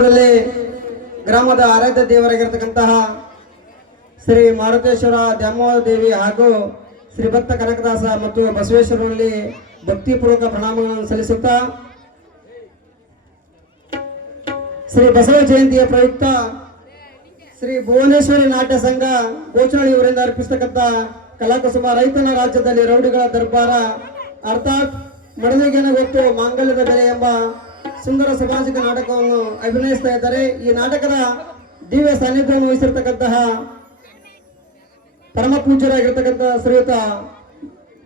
ಕಾರ್ಯಕ್ರಮದಲ್ಲಿ ಗ್ರಾಮದ ಆರಾಧ್ಯ ದೇವರಾಗಿರ್ತಕ್ಕಂತಹ ಶ್ರೀ ಮಾರುತೇಶ್ವರ ದ್ಯಾಮೋದೇವಿ ಹಾಗೂ ಶ್ರೀ ಭಕ್ತ ಕನಕದಾಸ ಮತ್ತು ಬಸವೇಶ್ವರರಲ್ಲಿ ಭಕ್ತಿಪೂರ್ವಕ ಪ್ರಣಾಮಗಳನ್ನು ಸಲ್ಲಿಸುತ್ತಾ ಶ್ರೀ ಬಸವ ಜಯಂತಿಯ ಪ್ರಯುಕ್ತ ಶ್ರೀ ಭುವನೇಶ್ವರಿ ನಾಟ್ಯ ಸಂಘ ಗೋಚನಹಳ್ಳಿ ಇವರಿಂದ ಅರ್ಪಿಸತಕ್ಕಂಥ ಕಲಾಕುಸುಮ ರೈತನ ರಾಜ್ಯದಲ್ಲಿ ರೌಡಿಗಳ ದರ್ಬಾರ ಅರ್ಥಾತ್ ಮಡದಿಗೆನ ಗೊತ್ತು ಮಾಂಗಲ್ಯದ ಬೆಲೆ ಎಂಬ ಸುಂದರ ಸಾಮಾಜಿಕ ನಾಟಕವನ್ನು ಅಭಿನಯಿಸ್ತಾ ಇದ್ದಾರೆ. ಈ ನಾಟಕದ ದಿವ್ಯ ಸಾನ್ನಿಧ್ಯವನ್ನು ವಹಿಸಿರ್ತಕ್ಕಂತಹ ಪರಮ ಪೂಜ್ಯರಾಗಿರ್ತಕ್ಕಂಥ ಶ್ರೀಯುತ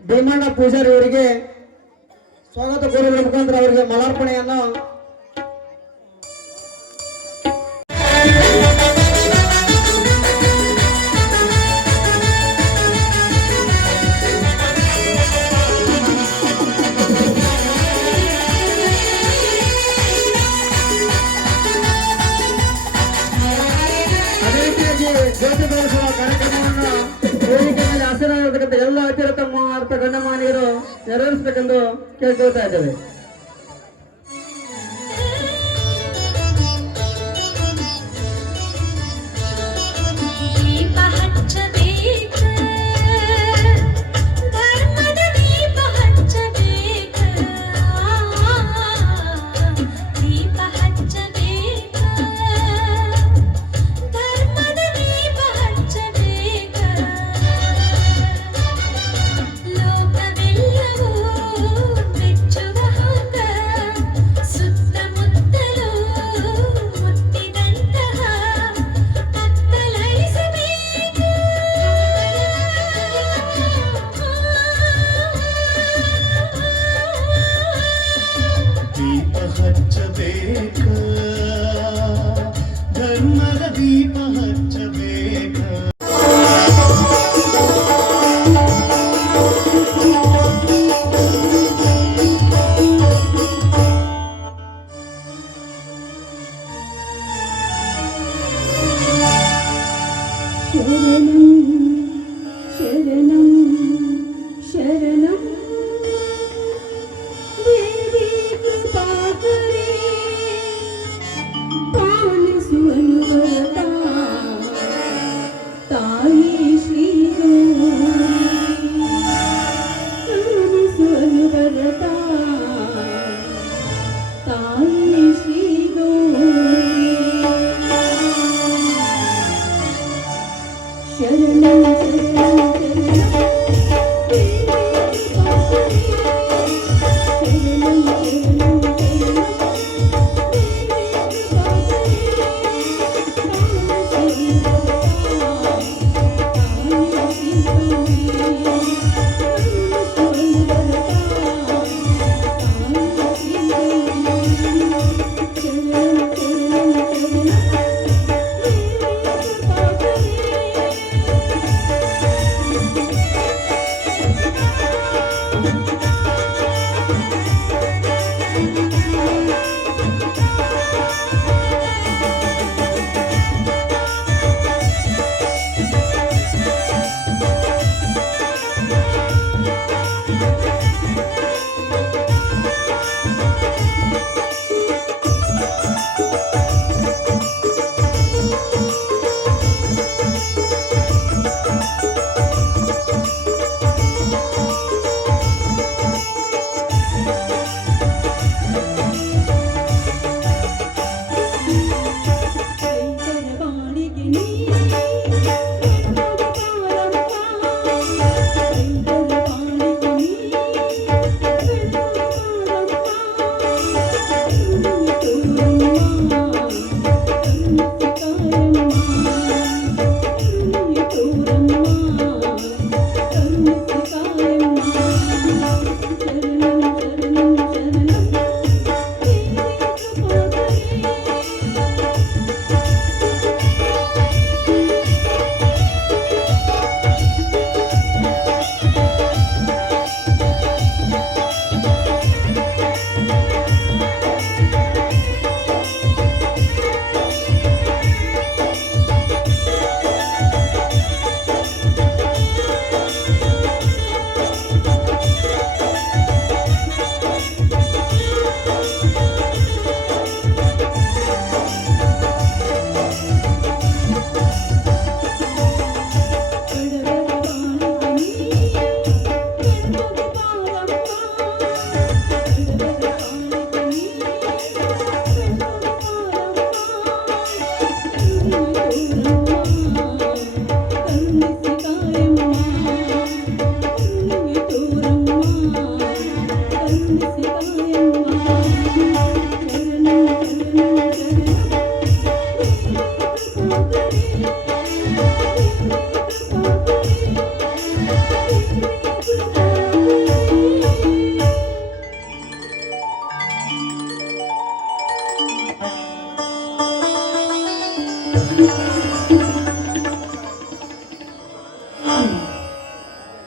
ಭೀಮಣ್ಣ ಪೂಜಾರಿ ಅವರಿಗೆ ಸ್ವಾಗತ ಕೋರುವುದರ ಮುಖಾಂತರ ಅವರಿಗೆ ಮಾಲಾರ್ಪಣೆಯನ್ನು ಜ್ಯೋತಿ ಬೆಳೆಸುವ ಕಾರ್ಯಕ್ರಮವನ್ನು ವೇದಿಕೆ ಮೇಲೆ ಆಸೀನರಾಗಿರ್ತಕ್ಕಂಥ ಎಲ್ಲ ಅತಿರಥ ಅರ್ಥ ಗಣ್ಯಮಾನ್ಯರು ನೆರವೇರಿಸಬೇಕೆಂದು ಕೇಳ್ಕೊಳ್ತಾ ಇದ್ದೇವೆ.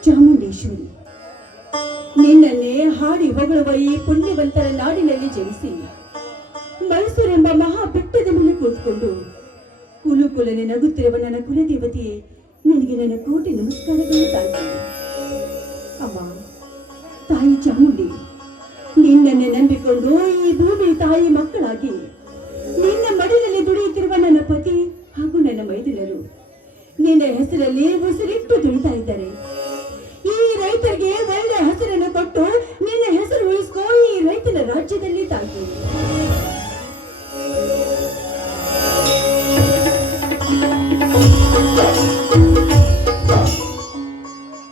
ಚಾಮುಂಡೇಶ್ವರಿ, ನಿನ್ನನ್ನೇ ಹಾಡಿ ಹೊಗಳುವ ಈ ಪುಣ್ಯವಂತರ ನಾಡಿನಲ್ಲಿ ಜನಿಸಿ ಮೈಸೂರೆಂಬ ಮಹಾ ಬೆಟ್ಟದ ಮೇಲೆ ಕೂತ್ಕೊಂಡು ಕುಲುಕುಲನೆ ನಗುತ್ತಿರುವ ನನ್ನ ಕುಲದೇವತೆಯೇ, ನಿನಗೆ ನನ್ನ ಕೋಟಿ ನಮಸ್ಕಾರಗಳು ತಾಯಿ. ಅಮ್ಮ ತಾಯಿ ಚಾಮುಂಡಿ, ನಿನ್ನನ್ನೇ ನಂಬಿಕೊಂಡು ಈ ಭೂಮಿ ತಾಯಿ ಮಕ್ಕಳಾಗಿ ನಿನ್ನ ಮಡಿಲಲ್ಲಿ ದುಡಿಯುತ್ತಿರುವ ನನ್ನ ಪತಿ ಹಾಗೂ ನನ್ನ ಮೈದುನರು ನಿನ್ನ ಹೆಸರಲ್ಲಿ ಉಸಿರಿಟ್ಟು ದುಡಿತಾ ಇದ್ದಾರೆ. ಈ ರೈತರಿಗೆ ಒಳ್ಳೆ ಹೆಸರನ್ನು ಕೊಟ್ಟು ನಿನ್ನ ಹೆಸರು ಉಳಿಸ್ಕೋ ಈ ರೈತನ ರಾಜ್ಯದಲ್ಲಿ ತಾಗಿ.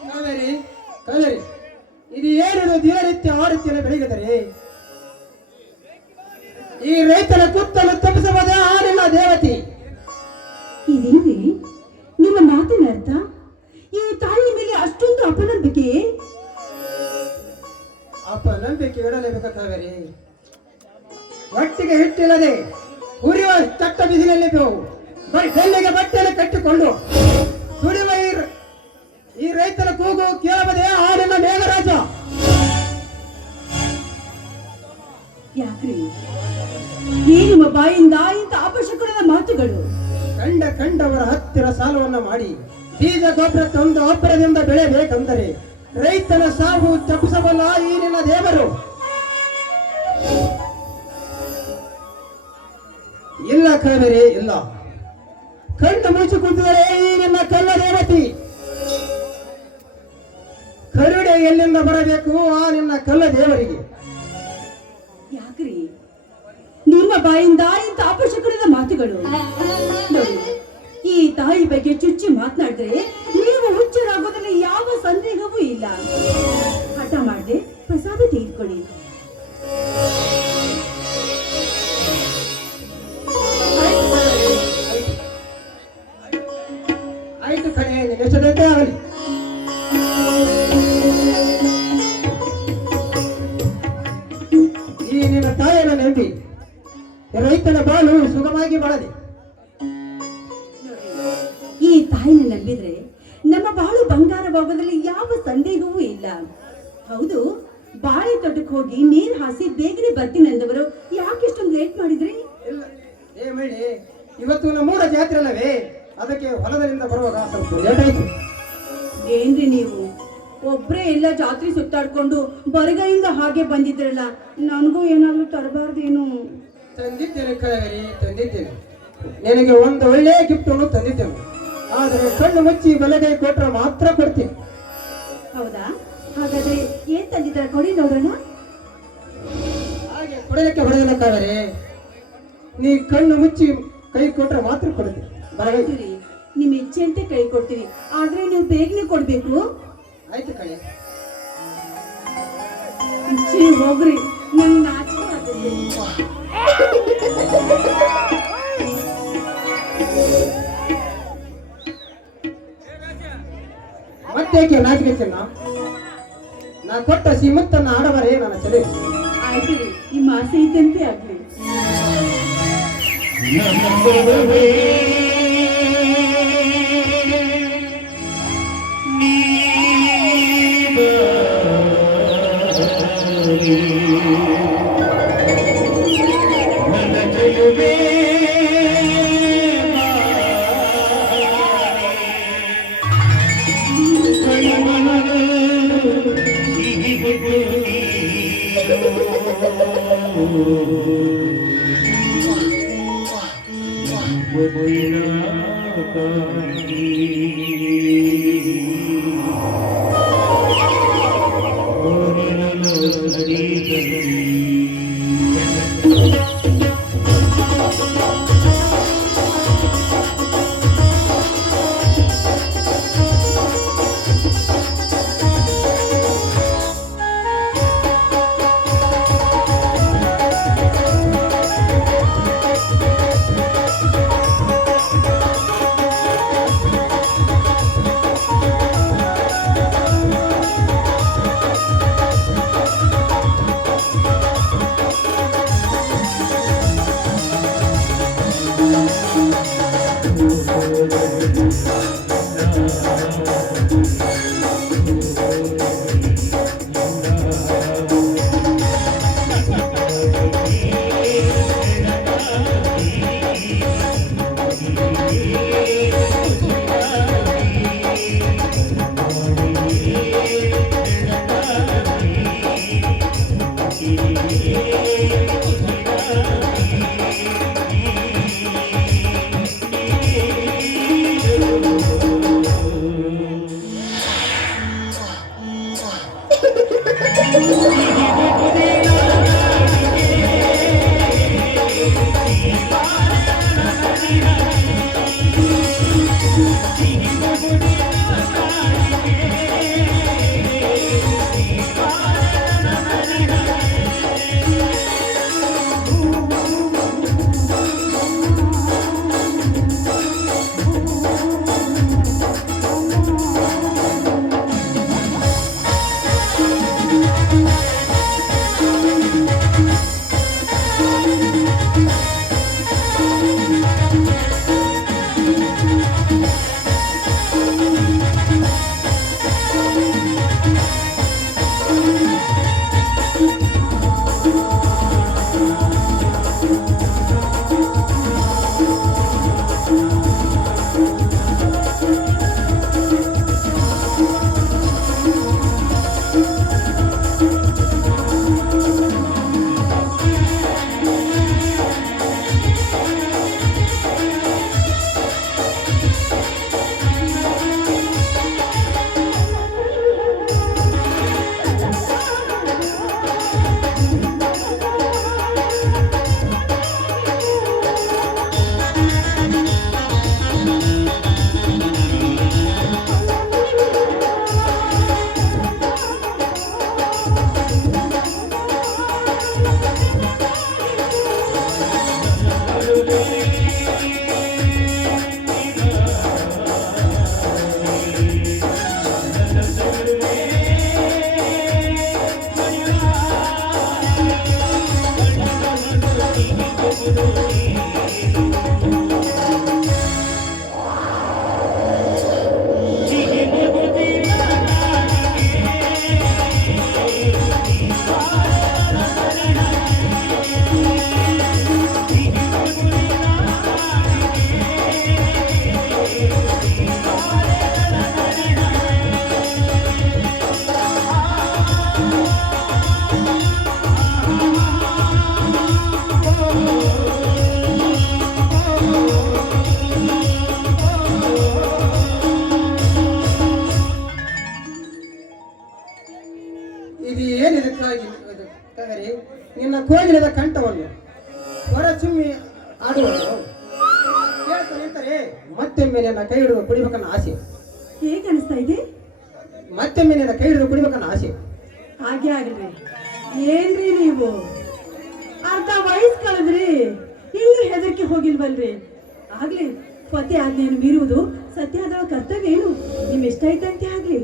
ಕಾವೇರಿ, ಕಾವೇರಿ, ಇದು ಏನು ದಿನನಿತ್ಯ ಆಡುತ್ತಿನ ಬೆಳಗಿದರೆ ಈ ರೈತನ ಕುತ್ತನ್ನು ತಪ್ಪಿಸಬಹುದೇ ಆಡಿನ ದೇವತೆ? ಇದೇನ್ರಿ ನಿಮ್ಮ ಮಾತಿನ ಅರ್ಥ? ಈ ತಾಯಿ ಮೇಲೆ ಅಷ್ಟೊಂದು ಅಪನಂಬಿಕೆ? ಅಪನಂಬಿಕೆ ಇಡಲೇಬೇಕ ಕಾವೇರಿ? ಹೊಟ್ಟಿಗೆ ಹಿಟ್ಟಿಲ್ಲದೆ ಉರಿಯುವ ತಕ್ಕ ಬಿಸಿಲಲ್ಲಿ ಬೆಳ್ಳಿಗೆ ಬಟ್ಟೆಯನ್ನು ಕಟ್ಟಿಕೊಂಡು ದುಡಿಯುವ ಈ ರೈತನ ಕೂಗು ಕೇಳಬಹುದೇ ಆಡಿನ ಮೇಘರಾಜ? ಯಾಕ್ರಿ ಈ ನಿಮ್ಮ ಬಾಯಿಂದ ಇಂಥ ಅಪಶಕುನದ ಮಾತುಗಳು? ಕಂಡವರ ಹತ್ತಿರ ಸಾಲವನ್ನ ಮಾಡಿ ಬೀಜ ಗೊಬ್ಬರ ತಂದು ಒಬ್ಬರದಿಂದ ಬೆಳೆಯಬೇಕೆಂದರೆ ರೈತನ ಸಾವು ತಪ್ಪಿಸಬಲ್ಲ ಈ ನಿನ್ನ ದೇವರು? ಇಲ್ಲ ಕಾವೇರಿ, ಇಲ್ಲ. ಕಣ್ಣು ಮುಚ್ಚಿ ಕುಂತಿದರೆ ಈ ನಿನ್ನ ಕಲ್ಲ ದೇವತಿ. ಕರುಡೆ ಎಲ್ಲಿಂದ ಬರಬೇಕು ಆ ನಿನ್ನ ಕಲ್ಲ ದೇವರಿಗೆ? ಯಾಕ್ರಿ ನಿಮ್ಮ ಬಾಯಿಂದ ಇಂಥ ಅಪಶಕುನದ ಮಾತುಗಳು? ನೋಡಿ, ಈ ತಾಯಿ ಬಗ್ಗೆ ಚುಚ್ಚಿ ಮಾತನಾಡಿದ್ರೆ ನೀವು ಹುಚ್ಚರಾಗೋದ್ರಲ್ಲಿ ಯಾವ ಸಂದೇಹವೂ ಇಲ್ಲ. ಹಠ ಮಾಡದೆ ಪ್ರಸಾದ ತೆಗೆದುಕೊಳ್ಳಿ. ಆಯ್ತು ಕಣೆ, ನಿನ್ನೆಷ್ಟೇ ಆಗಲಿ. ಈ ನಿನ್ನ ತಾಯಿಯನ್ನು ನಂಬಿ ರೈತನ ಬಾಳು ಸುಗಮಾಗಿ ಬಾಳಲಿ. ಈ ತಾಯಿನ ನಂಬಿದ್ರೆ ನಮ್ಮ ಬಾಳು ಬಂಗಾರವಾಗೋದ್ರಲ್ಲಿ ಯಾವ ಸಂದೇಹವೂ ಇಲ್ಲ. ಹೌದು, ಬಾಳೆ ತೋಟಕ್ಕೆ ಹೋಗಿ ನೀರ್ ಹಾಸಿ ಬೇಗನೆ ಬರ್ತೀನಿ ಅಂದವರು ಯಾಕೆಷ್ಟೊಂದು ಲೇಟ್ ಮಾಡಿದ್ರಿ? ಏ ಮೈಳಿ, ಇವತ್ತು ನಮ್ಮೂರ ಜಾತ್ರೆ ಅಲ್ಲವೇ, ಅದಕ್ಕೆ ಹೊಲದಲ್ಲಿಂದ ಬರುವಾಗ ಸ್ವಲ್ಪ ಲೇಟ್ ಆಯ್ತು. ಏನ್ರಿ ನೀವು ಒಬ್ರೇ ಎಲ್ಲ ಜಾತ್ರೆ ಸುತ್ತಾಡ್ಕೊಂಡು ಬರಗೈಯಿಂದ ಹಾಗೆ ಬಂದಿದ್ರಲ್ಲ, ನನಗೂ ಏನಾದ್ರು ತರಬಾರ್ದೇನು? ತಂದಿದ್ದೇನೆ ಕಾವೇರಿ, ತಂದಿದ್ದೇನೆ. ನಿನಗೆ ಒಂದು ಒಳ್ಳೆಯ ಗಿಫ್ಟ್ ಅನ್ನು ತಂದಿದ್ದೇನೆ. ಆದರೆ ಕಣ್ಣು ಮುಚ್ಚಿ ಬಲಗೈ ಕೊಟ್ರೆ ಮಾತ್ರ ಕೊಡ್ತೀನಿ. ಹೌದಾ? ಹಾಗಾದ್ರೆ ಏನ್ ತಂದಿದ್ದಾರೆ ಕೊಡಿ ನೋಡೋಣ. ಹಾಗೆ ಕೊಡಲಿಕ್ಕೆ ಹೊಡೆಯಲ್ಲ ಕಾವೇರಿ, ನೀ ಕಣ್ಣು ಮುಚ್ಚಿ ಕೈ ಕೊಟ್ರೆ ಮಾತ್ರ ಕೊಡ್ತೀನಿ. ಬಲಗೈ ನಿಮ್ ಇಚ್ಛೆಂತೆ ಕೈ ಕೊಡ್ತೀವಿ, ಆದ್ರೆ ನೀವು ಬೇಗನೆ ಕೊಡ್ಬೇಕು. ಆಯ್ತು ಕಣೆ. ಇಚ್ಛೆ ಹೋಗ್ರಿ, ನಂಗೆ ನಾಚಿಕೆ ಆಗ್ತದೆ. ಮತ್ತೇಕೆ ನಾಚಿಕೆ ಚೆನ್ನ? ನಾ ಕೊಟ್ಟ ಶ್ರೀಮಂತನ ಆಡಬಾರೇ ನನ್ನ ಚಳಿ. ಆಯ್ತು ರೀ, ನಿಮ್ಮ ಆಸೆ ಇದ್ದಂತೆ ಆಗ್ಲಿ. ಇದು ಏನಿದಕ್ಕಾಗಿ ಕಗರಿ ನಿನ್ನ ಕೋಗಿಲದ ಕಂಠವನ್ನು ಹೊರ ಚುಮ್ಮಿ ಆಡುವುದು ಕೇಳ್ತಾ ನಿಂತರೆ ಮತ್ತೊಮ್ಮೆ ನನ್ನ ಕೈ ಹಿಡಿದು ಕುಡಿಬೇಕನ್ನ ಆಸೆ. ಹೇಗೆ ಅನಿಸ್ತಾ ಇದೆ? ಮತ್ತೊಮ್ಮೆ ನನ್ನ ಕೈ ಹಿಡಿದು ಕುಡಿಬೇಕನ್ನ ಆಸೆ. ಹಾಗೆ ಆಗಲ್ರಿ. ಏನ್ರಿ ನೀವು ಅರ್ಧ ವಯಸ್ಸು ಕಳೆದ್ರಿ ಇನ್ನೂ ಹೆದರಿಕೆ ಹೋಗಿಲ್ವಲ್ರಿ? ಆಗ್ಲಿ ಪತಿ ಆಜ್ಞೆಯನ್ನು ಮೀರುವುದು ಸತ್ಯದ ಕರ್ತವ್ಯ ಏನು? ನಿಮ್ ಇಷ್ಟ ಇದ್ದಂತೆ ಆಗ್ಲಿ.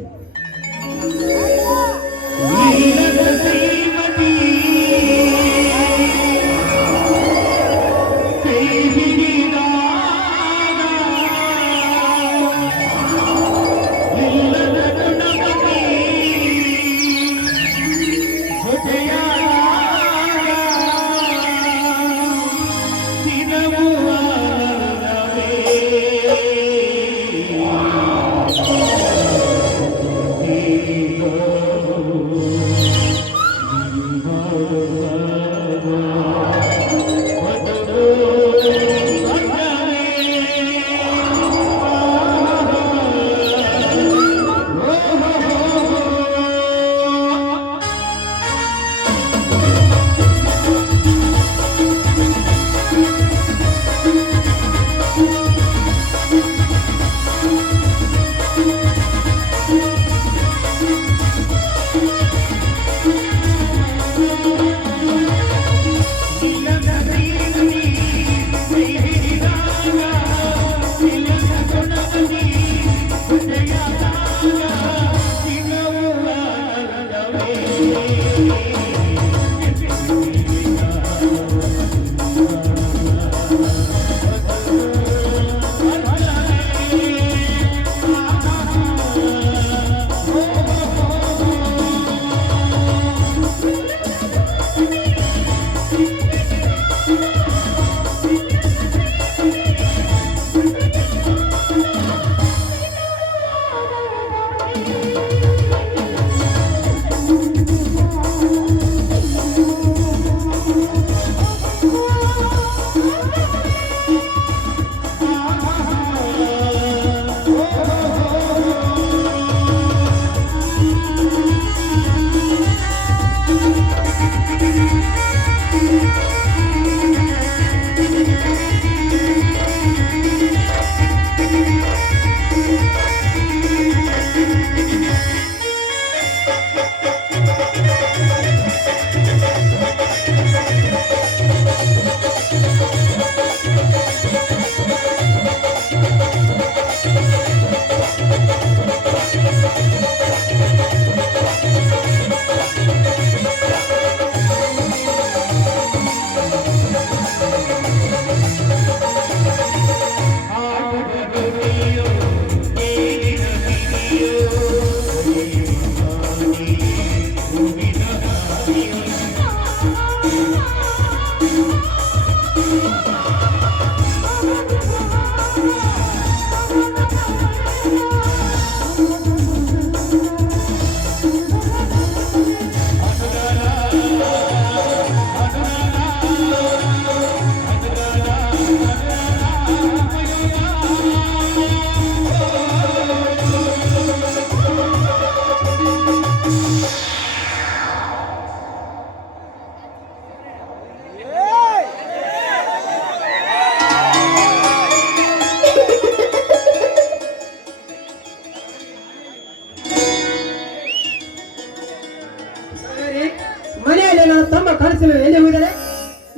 ಮೇಲೆ ನನ್ನ ತಮ್ಮ ಕಾಣಿಸಲು ಎಲ್ಲಿ ಹೋಗಿದ್ದಾರೆ?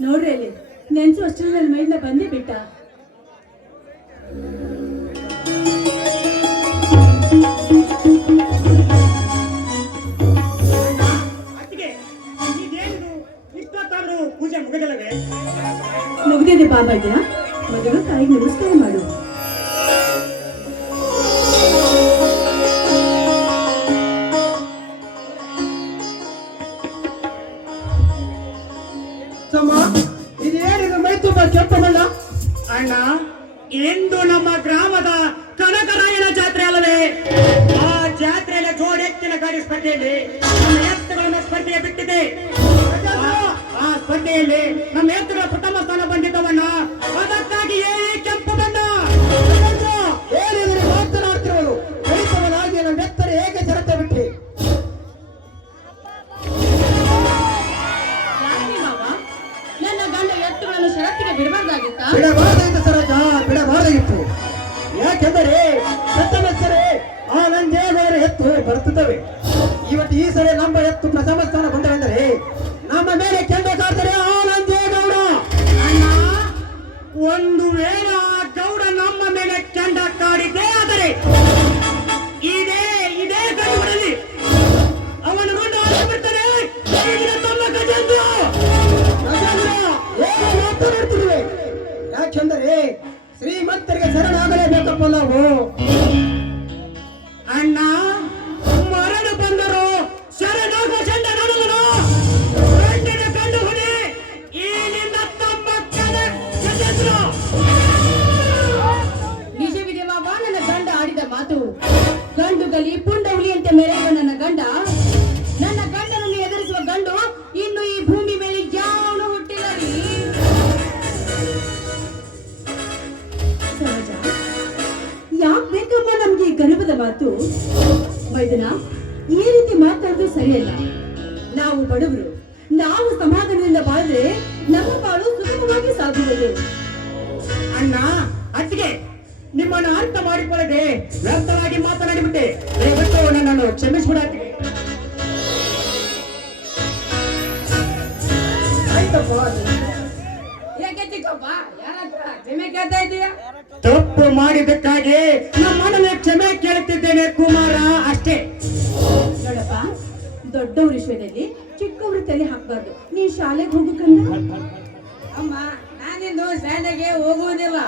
ನೋಡ್ರಿ ಅಲ್ಲಿ ನೆನ್ಸು ಅಷ್ಟರಲ್ಲಿ ನನ್ನ ಮೈಯಿಂದ ಬಂದೇ ಬಿಟ್ಟ. ಅತ್ತಿಗೆ ಇದೇನಿದು ಇಷ್ಟೊತ್ತಾದ್ರೂ ಪೂಜೆ ಮುಗಿದಲ್ಲವೇ? ಮುಗ್ದಿದೆ ಬಾಬಾ ಇದೆಯಾ? ಮೊದಲು ತಾಯಿಗೆ ನಮಸ್ಕಾರ ಮಾಡು. ತಮ್ಮ ಇದೇನಿದು ಮೈ ತುಂಬ ಕೆಂಪು ಬಣ್ಣ? ಅಣ್ಣ ಇಂದು ನಮ್ಮ ಗ್ರಾಮದ ಕನಕರಾಯನ ಜಾತ್ರೆ ಅಲ್ಲವೇ? ಆ ಜಾತ್ರೆಯಲ್ಲಿ ಜೋಡೆತ್ತಿನ ಗಾಡಿ ಸ್ಪರ್ಧೆಯಲ್ಲಿ ನಮ್ಮ ಎತ್ತುಗಳನ್ನು ಸ್ಪರ್ಧೆ ಬಿಟ್ಟಿದೆ. ಆ ಸ್ಪರ್ಧೆಯಲ್ಲಿ ನಮ್ಮ ಎತ್ತುಗಳ ಪ್ರಥಮ ಸ್ಥಾನ ಬಂದಿದ್ದವಣ್ಣ. ಅದಕ್ಕಾಗಿಯೇ ಈ ಕೆಂಪು ಬಣ್ಣ. ಏನಿದ್ರೆ ಮಾತನಾಡ್ತಿರುವುದು? ರೈತವನಾಗಿ ನನ್ನ ಎತ್ತರ ಹೇಗೆ ಜರತೆ ಬಿಟ್ಟಿ? ನನ್ನ ಗಂಡ ಎತ್ತುಗಳನ್ನು ಷರತ್ತಿಗೆ ಬಿಡಬಾರ್ದಾಗಿತ್ತ? ಬಿಡಬಾರದಾಗಿತ್ತು ಸರೋಜ, ಬಿಡಬಾರದಾಗಿತ್ತು. ಯಾಕೆಂದರೆ ಪ್ರಥಮಸ್ಥರೇ ಆ ನಂಜೇಗೌಡರ ಎತ್ತು ಬರುತ್ತವೆ. ಇವತ್ತು ಈ ಸರಿ ನಮ್ಮ ಎತ್ತು ಪ್ರಥಮ ಸ್ಥಾನ ಬಂದವೆಂದರೆ ನಮ್ಮ ಮೇಲೆ ಕೆಂಡ ಕಾಡ್ತಾರೆ ಆ ನಂಜೇಗೌಡ. ಅಣ್ಣ ಒಂದು ವೇಳೆ ಆ ಗೌಡ ನಮ್ಮ ಮೇಲೆ ಕೆಂಡ ಕಾಡಿದ್ದೇ ಆದರೆ ಇದೇ ಇದೇ ಗಡಿಬಿಡಲಿ ಅವನು ಗೊಂಡು ಬಿಡ್ತಾನೆ. ಈಗಿನ ತಮ್ಮ ಗಜೇಂದ್ರ ಏನು ಮಾತನಾಡ್ತಿರುವೆ? ಯಾಕೆಂದರೆ ಶ್ರೀಮಂತರಿಗೆ ಶರಣಾಗಲೇಬೇಕಪ್ಪ ನಾವು. ಅಣ್ಣ ಮರಳು ಬಂದರು ಶರಣಾಗ ಚಂಡ ನೋಡಲು ಗಂಡಿನ ಕಂಡು ಹೊಡಿ ಈ ನಿನ್ನ ತಮ್ಮ ಗಜೇಂದ್ರ. ನಿಜವಿದೆ ಬಾಬಾ, ನನ್ನ ಗಂಡ ಆಡಿದ ಮಾತು. ಗಂಡುಗಲಿ ಪುಂಡ ಹುಲಿಯಂತೆ ಮೆರೆಯುವ ನನ್ನ ಗಂಡ, ನನ್ನ ಗಂಡನನ್ನು ಎದುರಿಸುವ ಗಂಡು ಇನ್ನು ಈ ಭೂಮಿ ಮೇಲೆ ಯಾವನು ಹುಟ್ಟಿರಲಿ. ಸಹಜ ಯಾಕೆ ಬೇಕಮ್ಮ ನಮ್ಗೆ ಈ ಗರ್ಭದ ಮಾತು? ಮೈದನ, ಈ ರೀತಿ ಮಾತಾಡೋದು ಸರಿಯಲ್ಲ. ನಾವು ಬಡವರು, ನಾವು ಸಮಾಧಾನದಿಂದ ಬಾಳಿದ್ರೆ ನಮ್ಮ ಬಾಳು ಸುಗಮವಾಗಿ ಸಾಗುವುದು. ಅಣ್ಣ ಅತ್ತಿಗೆ ನಿಮ್ಮನ್ನು ಅರ್ಥ ಮಾಡಿಕೊಳ್ಳದೆ ವ್ಯರ್ಥವಾಗಿ ಮಾತನಾಡಿಬಿಟ್ಟೆ. ದಯವಿಟ್ಟು ನನ್ನನ್ನು ಕ್ಷಮಿಸಿಬಿಡ. ಆಯ್ತಪ್ಪ, ತಪ್ಪು ಮಾಡಿದ್ದಕ್ಕಾಗಿ ನಮ್ಮನ್ನ ಕ್ಷಮೆ ಕೇಳುತ್ತಿದ್ದೇನೆ ಕುಮಾರ, ಅಷ್ಟೇ. ನೋಡಪ್ಪ, ದೊಡ್ಡವ್ರ ವಿಷಯದಲ್ಲಿ ಚಿಕ್ಕವ್ರ ತಲೆ ಹಾಕ್ಬಾರ್ದು. ನೀ ಶಾಲೆಗೆ ಹೋಗು ಕಂದ. ಅಮ್ಮ, ನಾನಿಂದು ಶಾಲೆಗೆ ಹೋಗುವುದಿಲ್ಲ.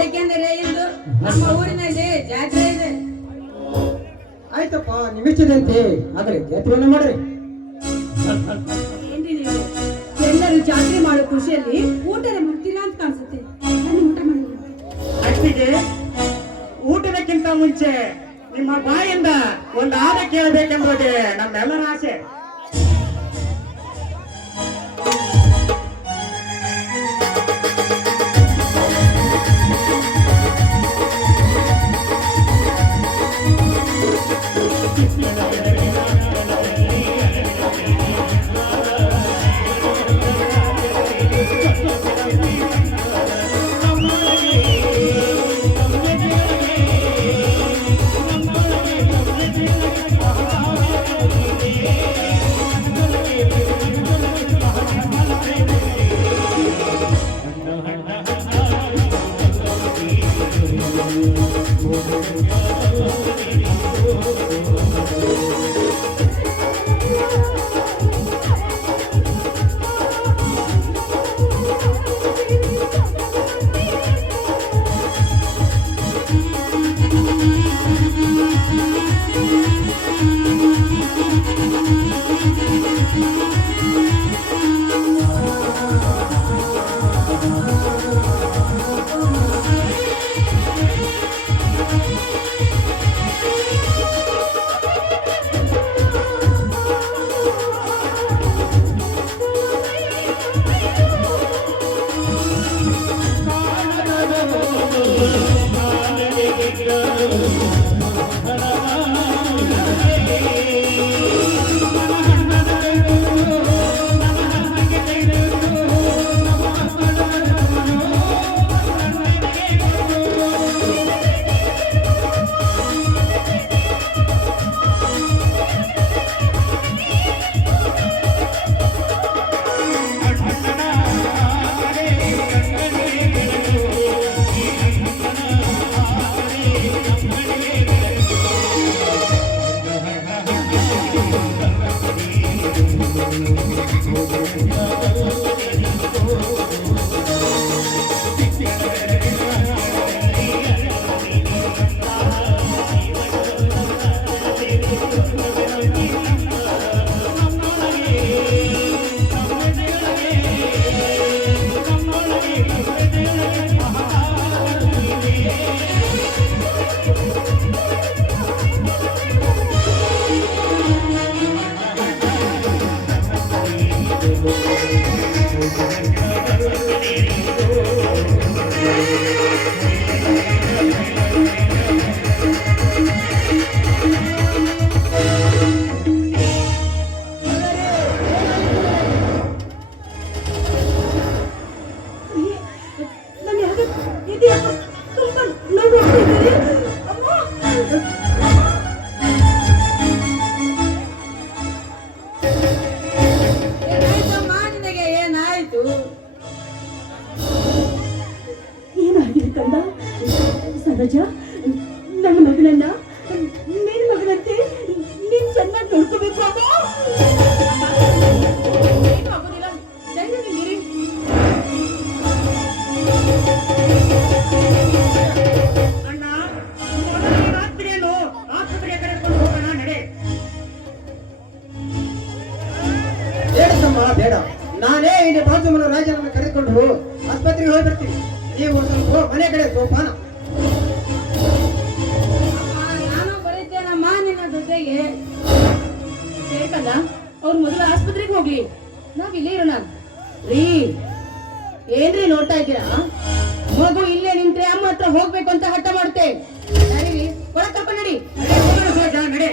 ಏಕೆಂದರೆ ಇಂದು ನಮ್ಮ ಊರಿನಲ್ಲಿ ಜಾತ್ರೆ ಇದೆ. ಆಯ್ತಪ್ಪ, ನಿಮಿಷದಂತೆ ಆದರೆ ಜಾತ್ರೆಯನ್ನು ಮಾಡ್ರಿ. ಏನ್ರಿ ನೀವು ಎಲ್ಲರೂ ಜಾತ್ರೆ ಮಾಡೋ ಖುಷಿಯಲ್ಲಿ ಊಟದ ಮಾಡ್ತೀರಾ ಅಂತ ಕಾಣಿಸುತ್ತೆ. ನಾನು ಊಟ ಮಾಡಿಲ್ಲ. ಅತ್ತಿಗೆ ಊಟದಕ್ಕಿಂತ ಮುಂಚೆ ನಿಮ್ಮ ಬಾಯಿಂದ ಒಂದು ಆದ ಕೇಳಬೇಕೆಂಬುದೇ ನಮ್ಮೆಲ್ಲರ ಆಸೆ. ನನ್ನ ಯಾಕೆ ಇದೆಯಾ ತುಂಬಾ ನೋವು ಆಗ್ತಿದೆ. ಅಮ್ಮ ಏನಾಯ್ತಮ್ಮ ನಿನಗೆ ಏನಾಯ್ತು? ಏನಾಗಿದೆ ಕಂದ? ಸರೋಜ, ನನ್ನ ಮಗಳನ್ನ ನಿನ್ನ ಮಗಳಂತೆ ನೀನ್ ಚೆನ್ನಾಗಿ ನೋಡ್ಕೋಬೇಕು ಅಮ್ಮ. ಏನು ಆಗೋದಿಲ್ಲ, ಧೈರ್ಯದಿಂದಿರಿ. ಅಣ್ಣ ಮೊದಲನೇ ರಾತ್ರಿಯನ್ನು ಆಸ್ಪತ್ರೆಗೆ ಕರೆದುಕೊಂಡು ಹೋಗೋಣ ನಡೆ. ಬೇಡಮ್ಮ ಬೇಡ, ನಾನೇ ಇಲ್ಲಿ ಬಾಜುಮನ ರಾಜನನ್ನು ಕರೆದುಕೊಂಡು ಆಸ್ಪತ್ರೆಗೆ ಹೋಗಿ ಬರ್ತೀನಿ. ನೀವು ಸ್ವಲ್ಪ ಮನೆ ಕಡೆ ಸೋಪಾನ. ಅಮ್ಮ, ನಾನು ಬರೀತೇನಮ್ಮ ನಿನ್ನ ಜೊತೆಗೆ. ಬೇಕಲ್ಲ, ಅವ್ರು ಮೊದಲು ಆಸ್ಪತ್ರೆಗೆ ಹೋಗ್ಲಿ, ನಾವ್ ಇಲ್ಲೇ ಇರೋಣ. ರೀ, ಏನ್ರಿ ನೋಡ್ತಾ ಇದ್ದೀರಾ? ಮಗು ಇಲ್ಲೇ ನಿಂತ್ರೆ ಅಮ್ಮ ಹತ್ರ ಹೋಗ್ಬೇಕು ಅಂತ ಹಠ ಮಾಡುತ್ತೆ. ನಡೀರಿ, ಒಳಗ್ ಕರ್ಕೊಂಡು ನಡಿ. ನಡೆ, ಹೋಗೋಣ ಸಹಜ, ನಡೆ.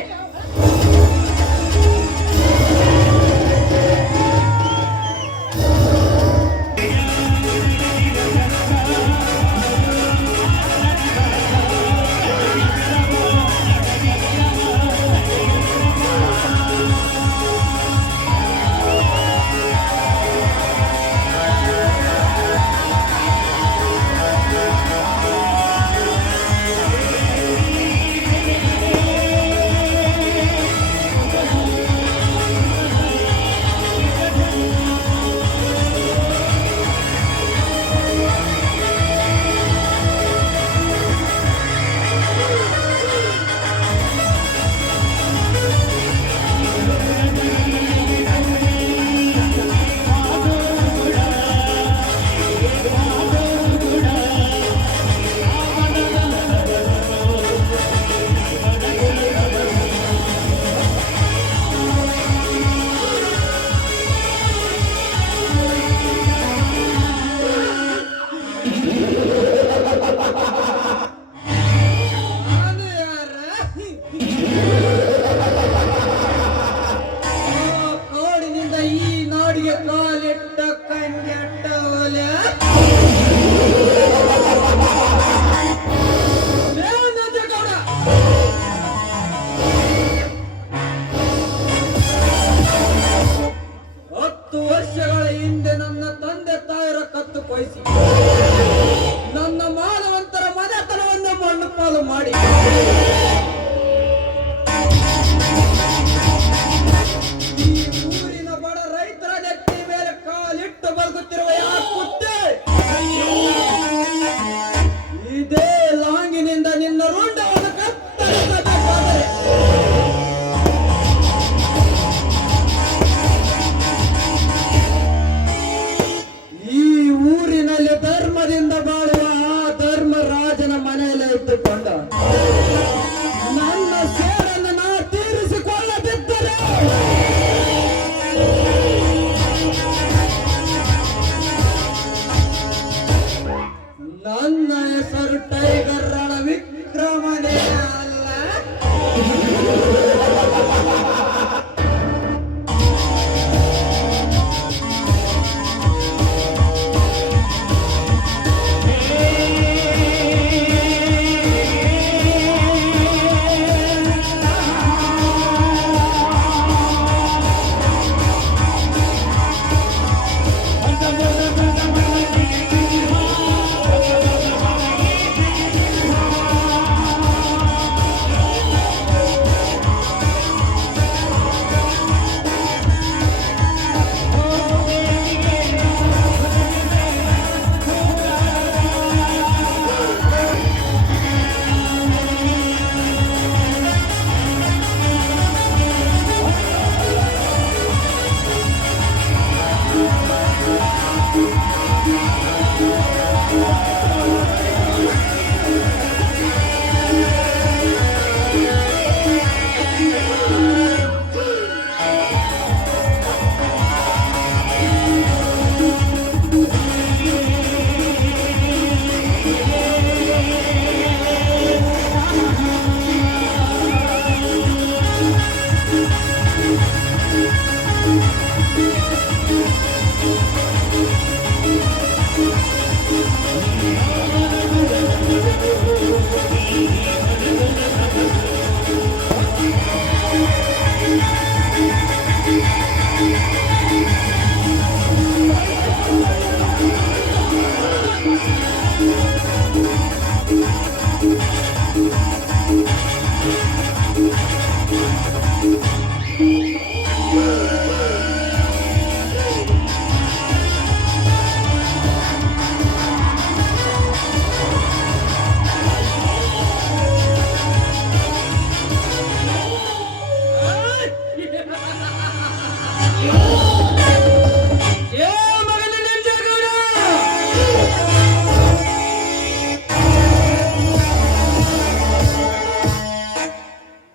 ಏ ಮಗನ ನಂಜೇಗೌಡ!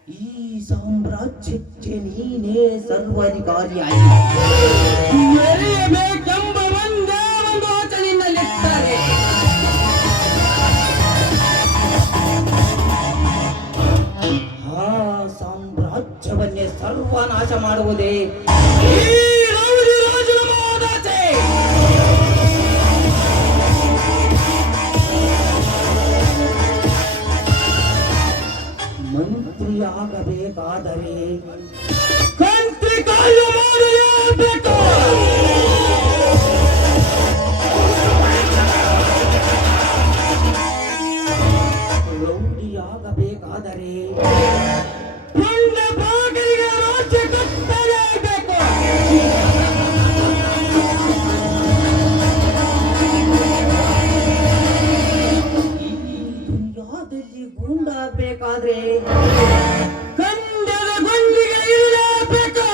ಈ ಸಾಮ್ರಾಜ್ಯಕ್ಕೆ ನೀನೇ ಸರ್ವಾಧಿಕಾರಿಯಾಗಿ ಮೆರೆಯಬೇಕೆಂಬ ಒಂದೇ ಒಂದು ಆಸೆ ನಿನ್ನಲ್ಲಿದ್ದಾರೆ. ಆ ಸಾಮ್ರಾಜ್ಯವನ್ನೇ ಸರ್ವನಾಶ ಮಾಡುವುದೇ ಈ ರೌಡಿ ರಾಜನ ಮಹದಾಸೆ. ಮಂತ್ರಿಯಾಗಬೇಕಾದರೆ ಕಂತ್ರಿ ಕಾರ್ಯ ಮಾಡಲೇಬೇಕು. ರೌಡಿಯಾಗಬೇಕಾದರೆ ಪುಂಡ ಬಾಗಿಲಿಗೆ ರಾಜ್ಯ ಕಟ್ಟಲೇಬೇಕು. ಈ ದುನಿಯಾದಲ್ಲಿ ಗೂಂಡಾಗಬೇಕಾದ್ರೆ ಕಂಡದ ಗುಂಡಿಗೆ ಇರಲೇಬೇಕು.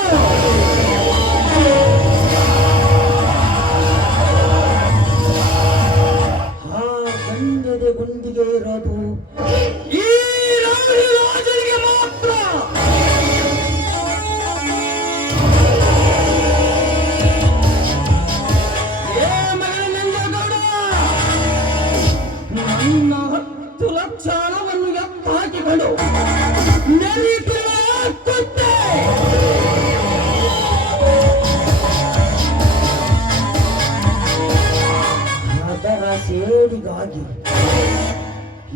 ಆ ಗಂಡದ ಗುಂಡಿಗೆ ಇರೋದು ಈ ರೌಡಿ ರಾಜನಿಗೆ ಮಾತ್ರ. ಏ ಮಗನ ನಂಜೇಗೌಡ! ನನ್ನ 10 ಲಕ್ಷ ಹಣವನ್ನು ಎತ್ತಾಕಿಕೊಂಡು ನೆನಪಿರುವ ಕುತ್ತೆ! ಅದರ ಸೇಡಿಗಾಗಿ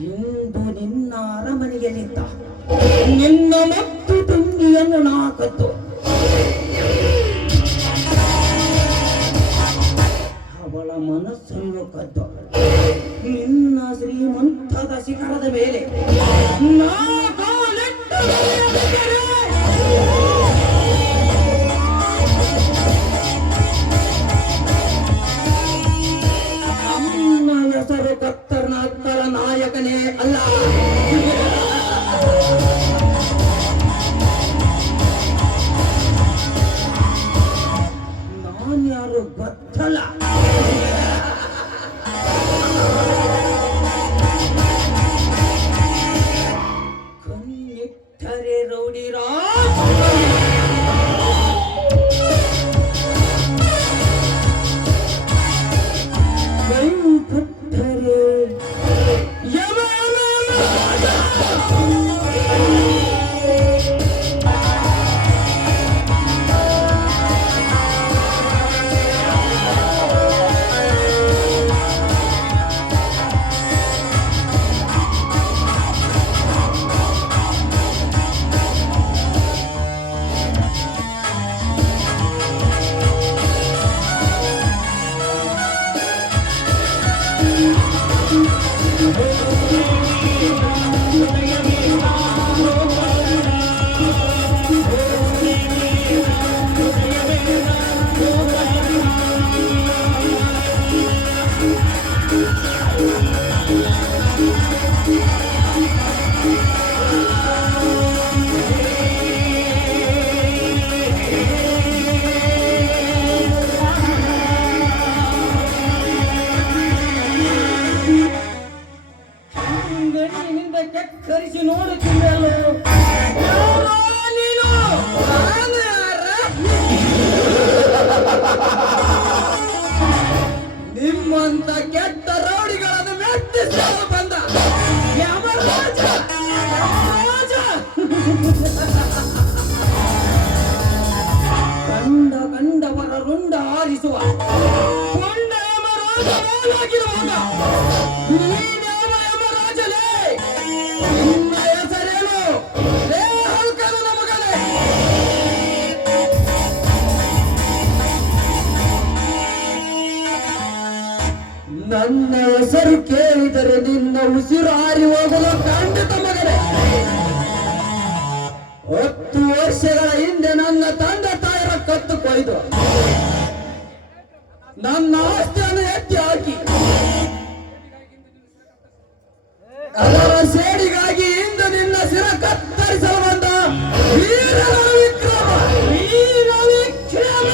ಇಂದು ನಿನ್ನ ಅರಮನೆಯಲ್ಲಿದ್ದ ನಿನ್ನ ಮತ್ತು ತಂಗಿಯನ್ನು ನಾ ಕದ್ದು ಅವಳ ಮನಸ್ಸನ್ನು ಕದ್ದು ನಿನ್ನ ಶ್ರೀಮಂತದ ಶಿಖರದ ಮೇಲೆ ನಾ ಕಾಲಿಟ್ಟು ನಡೆಯಬೇಕಾರೆ ನನ್ನ ಹೆಸರು ಕತ್ತರ್ನಾಥರ ನಾಯಕನೇ ಅಲ್ಲ. ನಾನ್ಯಾರು ಗೊತ್ತಲ್ಲ. ಕಣ್ಣಿಟ್ಟರೆ ರೌಡಿ ರಾಜ್, ಕೈ ಕೊಟ್ಟರೆ ಯಮ ಯಮ ಯಮ ರಾಜ! ಗಣ್ಣಿನಿಂದ ಕೆಕ್ಕರಿಸಿ ನೋಡುತ್ತಿದ್ದೆಯಲ್ಲೋ ನೀನು ನಾನು ಯಾರ? ನಿಮ್ಮಂತ ಕೆಟ್ಟ ರೌಡಿಗಳನ್ನು ಮೆಟ್ಟಿಸಲು ಬಂದ ಯಮರಾಜ! ಯಮರಾಜ! ಕಂಡವರ ರುಂಡ ಆರಿಸುವ ಕೊಂಡ ಯಮರಾಜ ನಾನಾಗಿರುವಾಗ ನೀನ್ಯಾವ ಯಮರಾಜಲೇ? ನಿನ್ನ ಹೆಸರೇನು? ಲೇ ಹಲ್ಕನ ಮಗನೇ! ನನ್ನ ಹೆಸರು ಕೇಳಿದರೆ ನಿನ್ನ ಉಸಿರು ಹಾರಿ ಹೋಗಲು ಖಂಡಿತ ಮಗನೇ. 10 ವರ್ಷಗಳ ಹಿಂದೆ ನನ್ನ ತಂದೆ ತಾಯಿರ ಕತ್ತು ಕೊಯ್ದು ನನ್ನ ಆಸ್ತಿಯನ್ನು ಎತ್ತಿ ಹಾಕಿ ಅದರ ಸೇಡಿಗಾಗಿ ಇಂದು ನಿನ್ನ ಶಿರ ಕತ್ತರಿಸಲು ಬಂದ ವೀರ ವಿಕ್ರಮ! ವೀರ ವಿಕ್ರಮ!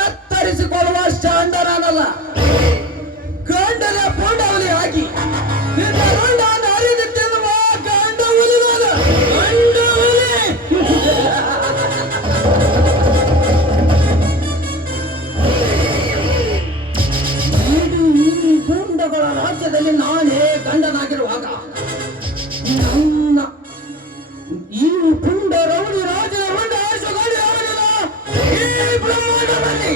ಕತ್ತರಿಸಿಕೊಳ್ಳುವ ಶಾಂಡನಲ್ಲ, ಗಂಡನ ಪುಂಡವಲಿ ಆಗಿ ನಿನ್ನ ರುಂಡವನ್ನು ಅರಿದು ತಿನ್ನುವ ಗಂಡ ಹುಲಿ ನಾನು, ಗಂಡ ಹುಲಿ. ಈ ಗಂಡಗಳ ರಾಜ್ಯದಲ್ಲಿ ನಾನೇ ಗಂಡನಾಗಿರುವಾಗ ನನ್ನ ಈ ಪುಂಡ ರೌಡಿ ರಾಜನ ರುಂಡ ಆಶೆಗಳು ಯಾರಿಲ್ಲ ಈ ಬ್ರಹ್ಮಾಂಡದಲ್ಲಿ.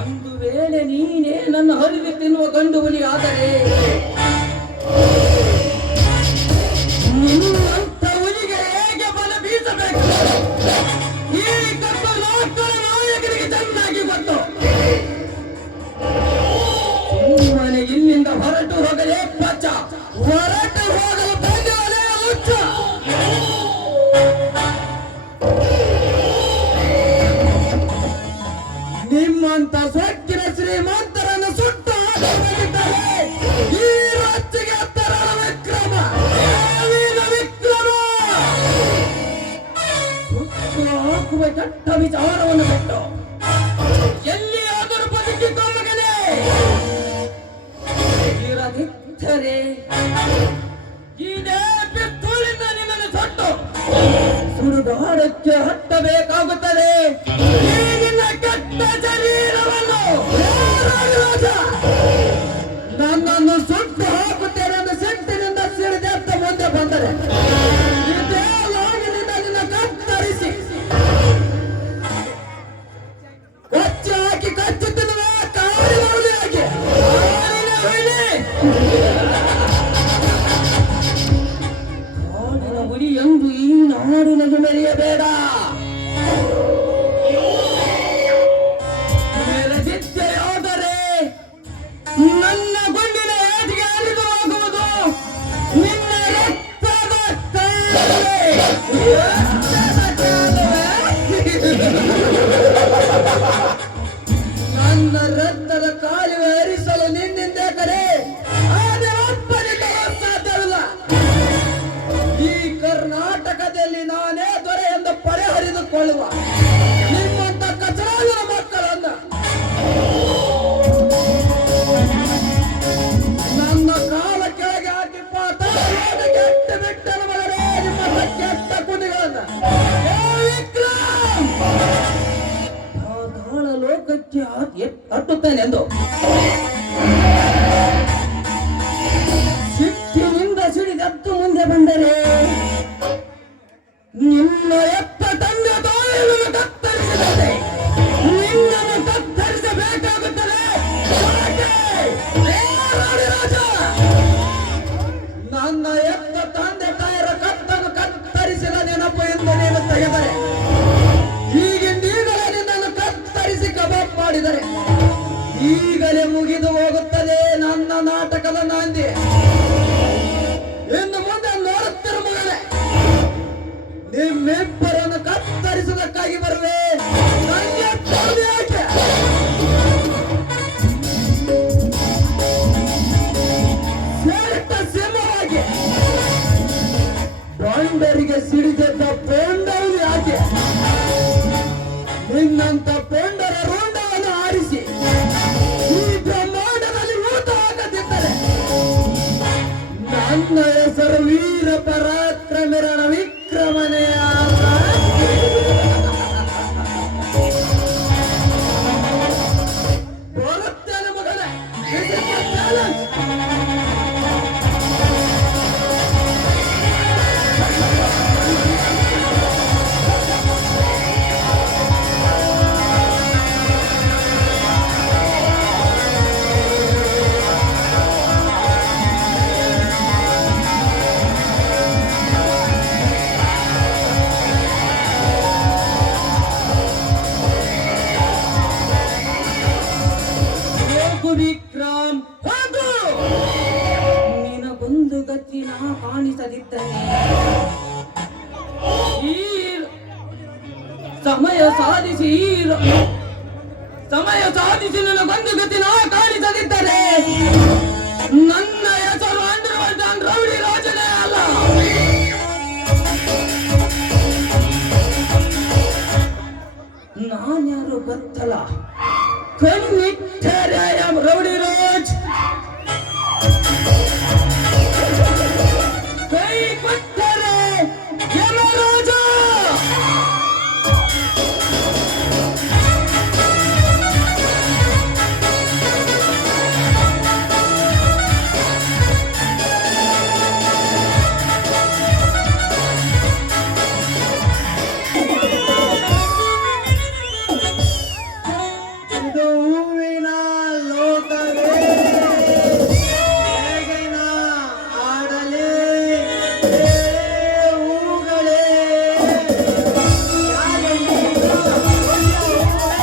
ಒಂದು ವೇಳೆ ನೀನೇ ನನ್ನ ಹರಿದು ತಿನ್ನುವ ಗಂಡು ಹುಲಿ ಆದರೆ ನಿನ್ನಂತ ಹುಲಿಗೆ ಹೇಗೆ ಬಲ ಬೀಸಬೇಕು ಈ ಕಪ್ಪು ಮಕ್ಕಳ ನಾಯಕರಿಗೆ ಚೆನ್ನಾಗಿ ಗೊತ್ತು. ಸುಮ್ಮನೆ ಇಲ್ಲಿಂದ ಹೊರಟು ಹೋಗಲೇ ಪಚ್ಚ, ಹೊರಟು ಹೋಗಲು ಬಂದವನೇ ಹುಚ್ಚ. ನಿಮ್ಮಂತ ಸೊಕ್ಕಿನ ಶ್ರೀಮಂತರನ್ನು ಸುಟ್ಟು ಹಾಕಬೇಕಿದ್ದರೆ ಈ ರಾಜ್ಯಕ್ಕೆ ತರಳ ವಿಕ್ರಮ, ಏನಿನ ವಿಕ್ರಮ. ಸುಟ್ಟು ಹಾಕುವ ಕೆಟ್ಟ ವಿಚಾರವನ್ನು ಬಿಟ್ಟು ಎಲ್ಲಿಯಾದರೂ ಬದುಕಿಕೊ ಮಗನೇ. ಇರದಿದ್ದರೆ ಇದೇ ಪಿಸ್ತೂಲಿಂದ ನಿನ್ನನ್ನು ಸುಟ್ಟು ಸುಡುಗಾಡಕ್ಕೆ ಹಟ್ಟಬೇಕಾಗುತ್ತದೆ ಈ ನಿನ್ನ ಕೆಟ್ಟ ಶರೀರವನ್ನು. ರಾಜ, ನನ್ನನ್ನು ಸುಟ್ಟು ಹಾಕುತ್ತೇನೆ ಎಂದು ಸಿಟ್ಟಿನಿಂದ ಸಿಡಿದೆತ್ತ ಮುಂದೆ ಬಂದರೆ ಇದೇ ಲಾಗಿನಿಂದ ನಿನ್ನ ಕತ್ತರಿಸಿ ಕೊಚ್ಚಿ ಹಾಕಿ ಕಚ್ಚುತ್ತಿರುವ ಕಾಡಿನ ಹುಲಿಯಾಗಿ, ಕಾಡಿನ ಹುಲಿ ಎಂದು ಈ ನಾಡಿನಲ್ಲಿ ಮೆರೆಯಬೇಡ. ಮೆರೆದಿದ್ದೆಯಾದರೆ ನನ್ನ ಗುಂಡಿನ ಏಟಿಗೆ ಹರಿದು ಹೋಗುವುದು ನಿನ್ನ ರಕ್ತದ ಕಾಲುವೆ. ರಕ್ತದ ಕಾಲುವೆ. ನನ್ನ ರಕ್ತದ ಕಾಲುವೆ ಹರಿಸಲು ನಿನ್ನಿಂದ ಕರೆ ಆದರೆ ಒಪ್ಪಲಿಕ್ಕೆ ಸಾಧ್ಯವಿಲ್ಲ. ಈ ಕರ್ನಾಟಕದಲ್ಲಿ ನಾನೇ ದೊರೆ ಎಂದು ಪಡೆ ಹರಿದುಕೊಳ್ಳುವ ನಿಮ್ಮಂತ ಕಚರಾದ ಮಕ್ಕಳನ್ನ ನನ್ನ ಕಾಲ ಕೆಳಗೆ ಹಾಕಿ ಪಾತಾಳಕ್ಕೆ ಎಟ್ಟು ಬಿಟ್ಟನು ಮಗನೇ ನಿಮ್ಮ ಕೆಟ್ಟ ಕುದಿಗಳನ್ನ. ಪಾತಾಳ ಲೋಕಕ್ಕೆ ಹತ್ತುತ್ತೇನೆ ಎಂದು ಸಿಟ್ಟಿನಿಂದ ಸಿಡಿದತ್ತು ಮುಂದೆ ಬಂದರೆ ನಿನ್ನ ಎತ್ತ ತಂದೆ ತಾಯಿಯನ್ನು ಕತ್ತರಿಸಿದರೆ ನಿನ್ನನ್ನು ಕತ್ತರಿಸಬೇಕಾಗುತ್ತದೆ. ರಾಜ, ನನ್ನ ಎತ್ತ ತಂದೆ ತಾಯರ ಕತ್ತನ್ನು ಕತ್ತರಿಸಿದ ನೆನಪು ಎಂದು ನೀನು ತೆಗೆದರೆ ಈಗಿಂದೀಗಲೇ ನಿನ್ನನ್ನು ಕತ್ತರಿಸಿ ಕಬಾಬ್ ಮಾಡಿದರೆ ಈಗಲೇ ಮುಗಿದು ಹೋಗುತ್ತದೆ ನನ್ನ ನಾಟಕದ ನಾಂದಿ. ಇನ್ನು ಮುಂದೆ ನೋಡುತ್ತಿರು ಮಗನೇ, ನಿಮ್ಮಿಬ್ಬರನ್ನು ಕತ್ತರಿಸುವುದಕ್ಕಾಗಿ ಬರುವೆ. ನನಗೆ ತರದೆ ಯಾಕೆ? ಸೇರಿಟ್ಟ ಸಿಂಹವಾಗಿ ಪೊಂಡರಿಗೆ ಸಿಡಿದಿದ್ದ ಪೊಂಡವು ಯಾಕೆ? ನಿನ್ನಂತ ಪೊಂಡರ ರುಂಡವನ್ನು ಆರಿಸಿ ಈ ಬ್ರಹ್ಮಾಂಡದಲ್ಲಿ ಊಟ ಹಾಕದಿದ್ದರೆ ನನ್ನ ಹೆಸರು ವೀರ ಪರಾಕ್ರಮಿರಣ ವಿಕ್ರಮನೆಯ. ಬರುತ್ತೇನೆ ಮಗನೇ. ವಿಕ್ರಮ್, ಹೋಗು. ನಿನಗೊಂದು ಗತಿ ನಾ ಕಾಣಿಸದಿದ್ದರೆ ಈ ಸಮಯ ಸಾಧಿಸಿ ನನಗೊಂದು ಗತಿ ನಾ ಕಾಣಿಸದಿದ್ದರೆ ನನ್ನ ಹೆಸರು ಅಂಡರ್ವರ್ಲ್ಡ್ ರೌಡಿ ರಾಜನೇ ಅಲ್ಲ. ಗೊತ್ತಲ್ಲ, ಕಣ್ಣಿಟ್ಟರೆ ರೌಡಿ ರಾಜ್, ಕೈ ಕೊಟ್ಟರೆ ಯಮರಾಜ. ಇದು ಹೂವಿನ ಲೋಕವೇ, ಹೇಗೆ ನಾ ಆಡಲೇ ಹೂಗಳೇ, ಯಾರೇ ನೀನು ಒಳ್ಳೆಯ ಹೂವೇ,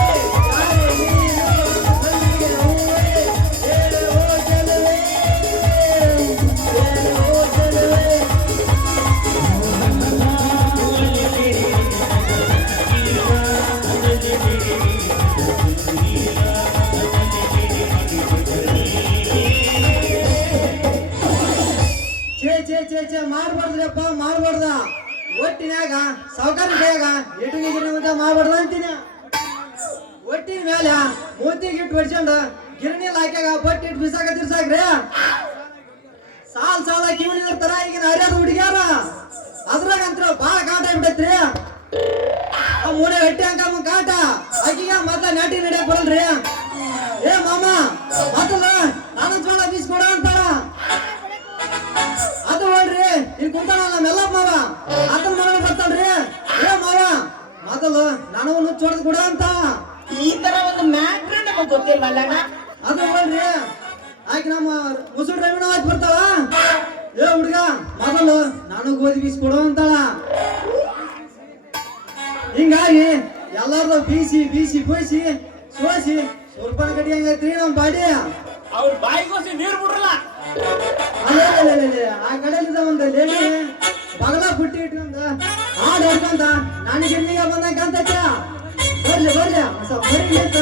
ಯಾರೇ ನೀನು ಮಲ್ಲಿಗೆ ಹೂವೇ, ಹೇಳು ಹೋಗಲವೇ, ಹೇಳು ಹೋಗಲವೇ. ಚೇ ಮಾಡ್ಬಾರ್ದ್ರಪ್ಪ, ಮಾಡ್ಬಾರ್ದ. ಒಟ್ಟಿನ್ಯಾಗ ಸಾವುಕಾರ ಕೈಯಾಗ ಇಟ್ಟು ಮಾಡ್ಬಾರ್ದ ಅಂತೀನಿ. ಒಟ್ಟಿನ ಮೇಲೆ ಮೂತಿಗೆ ಇಟ್ಟು ಹೊಡ್ಸ್ಕೊಂಡು ಗಿರಣಿ ಹಾಕ್ಯಾಗ ಬಟ್ಟಿ ಇಟ್ಟು ಬಿಸಾಕ ತಿರ್ಸಾಕ್ರಿ. ಸಾಲ ಕಿವಣಿ ಇರ್ತಾರ ಈಗಿನ ಹರಿಯಾದ ಹುಡುಗ್ಯಾರ, ಅದ್ರಾಗಂತ್ರ ಬಾಳ ಕಾಟ ಆಗ್ಬಿಟ್ಟೈತ್ರಿ. ಆ ಮೂಡೆ ಗಟ್ಟಿ ಹಂಗ ಕಾಟ ಆಕಿಗ ಮತ್ತ ನಾಟಿ ನಡಿಯಕ್ ಬರಲ್ರಿ. ಏ ಮಾಮ ಮತ್ತಲ್ಲ ನಾನು ಜೋಳ ಬೀಸ್ಕೊಡ ಅಂತಾಳ. ಅದು ನೋಡ್ರಿ ಇಲ್ಲಿ ಕುಂತಾನಲ್ಲ ಮೆಲ್ಲಪ್ಪ ಮಾವ, ಆತನ ಮಗನ ಬರ್ತಾಳ್ರಿ. ಏ ಮಾವ ಮೊದಲು ನಾನು ನುಚ್ಚು ಹೊಡೆದು ಕೊಡ ಅಂತ. ಈ ತರ ಒಂದು ಮ್ಯಾಟ್ರ್ ನಮಗ್ ಗೊತ್ತಿಲ್ವಲ್ಲ. ಅದು ನೋಡ್ರಿ ಆಕೆ ನಮ್ಮ ಮುಸುಡ್ ರವಿನ ಆಯ್ತು ಬರ್ತಾಳ. ಏ ಹುಡ್ಗ ಮೊದಲು ನಾನು ಗೋಧಿ ಬೀಸ್ಕೊಡು ಅಂತಾಳ. ಹಿಂಗಾಗಿ ಎಲ್ಲಾರು ಬೀಸಿ ಬೋಯಿಸಿ ಸೋಸಿ ಸ್ವಲ್ಪನ ಗಡಿ ಹಂಗೈತ್ರಿ ನಮ್ ಬಾಡಿ. ಅವ್ರ ಬಾಯಿಗೋಸಿ ನೀರ್ ಬಿಡ್ರಲ್ಲ. ಅಲ್ಲೇ ಆ ಕಡೆಯಿಂದ ಒಂದು ಲೇಡಿ ಬಗಲ ಬುಟ್ಟಿ ಇಟ್ಕೊಂಡ ಹಾಡು ಹೇಳ್ಕೊಂಡ ನನಗೆ ಇಲ್ಲಿಗೆ ಬಂದಂಗ ಅಂತೈತ. ಬರ್ಲಿ ಬರೀ ಅಂತ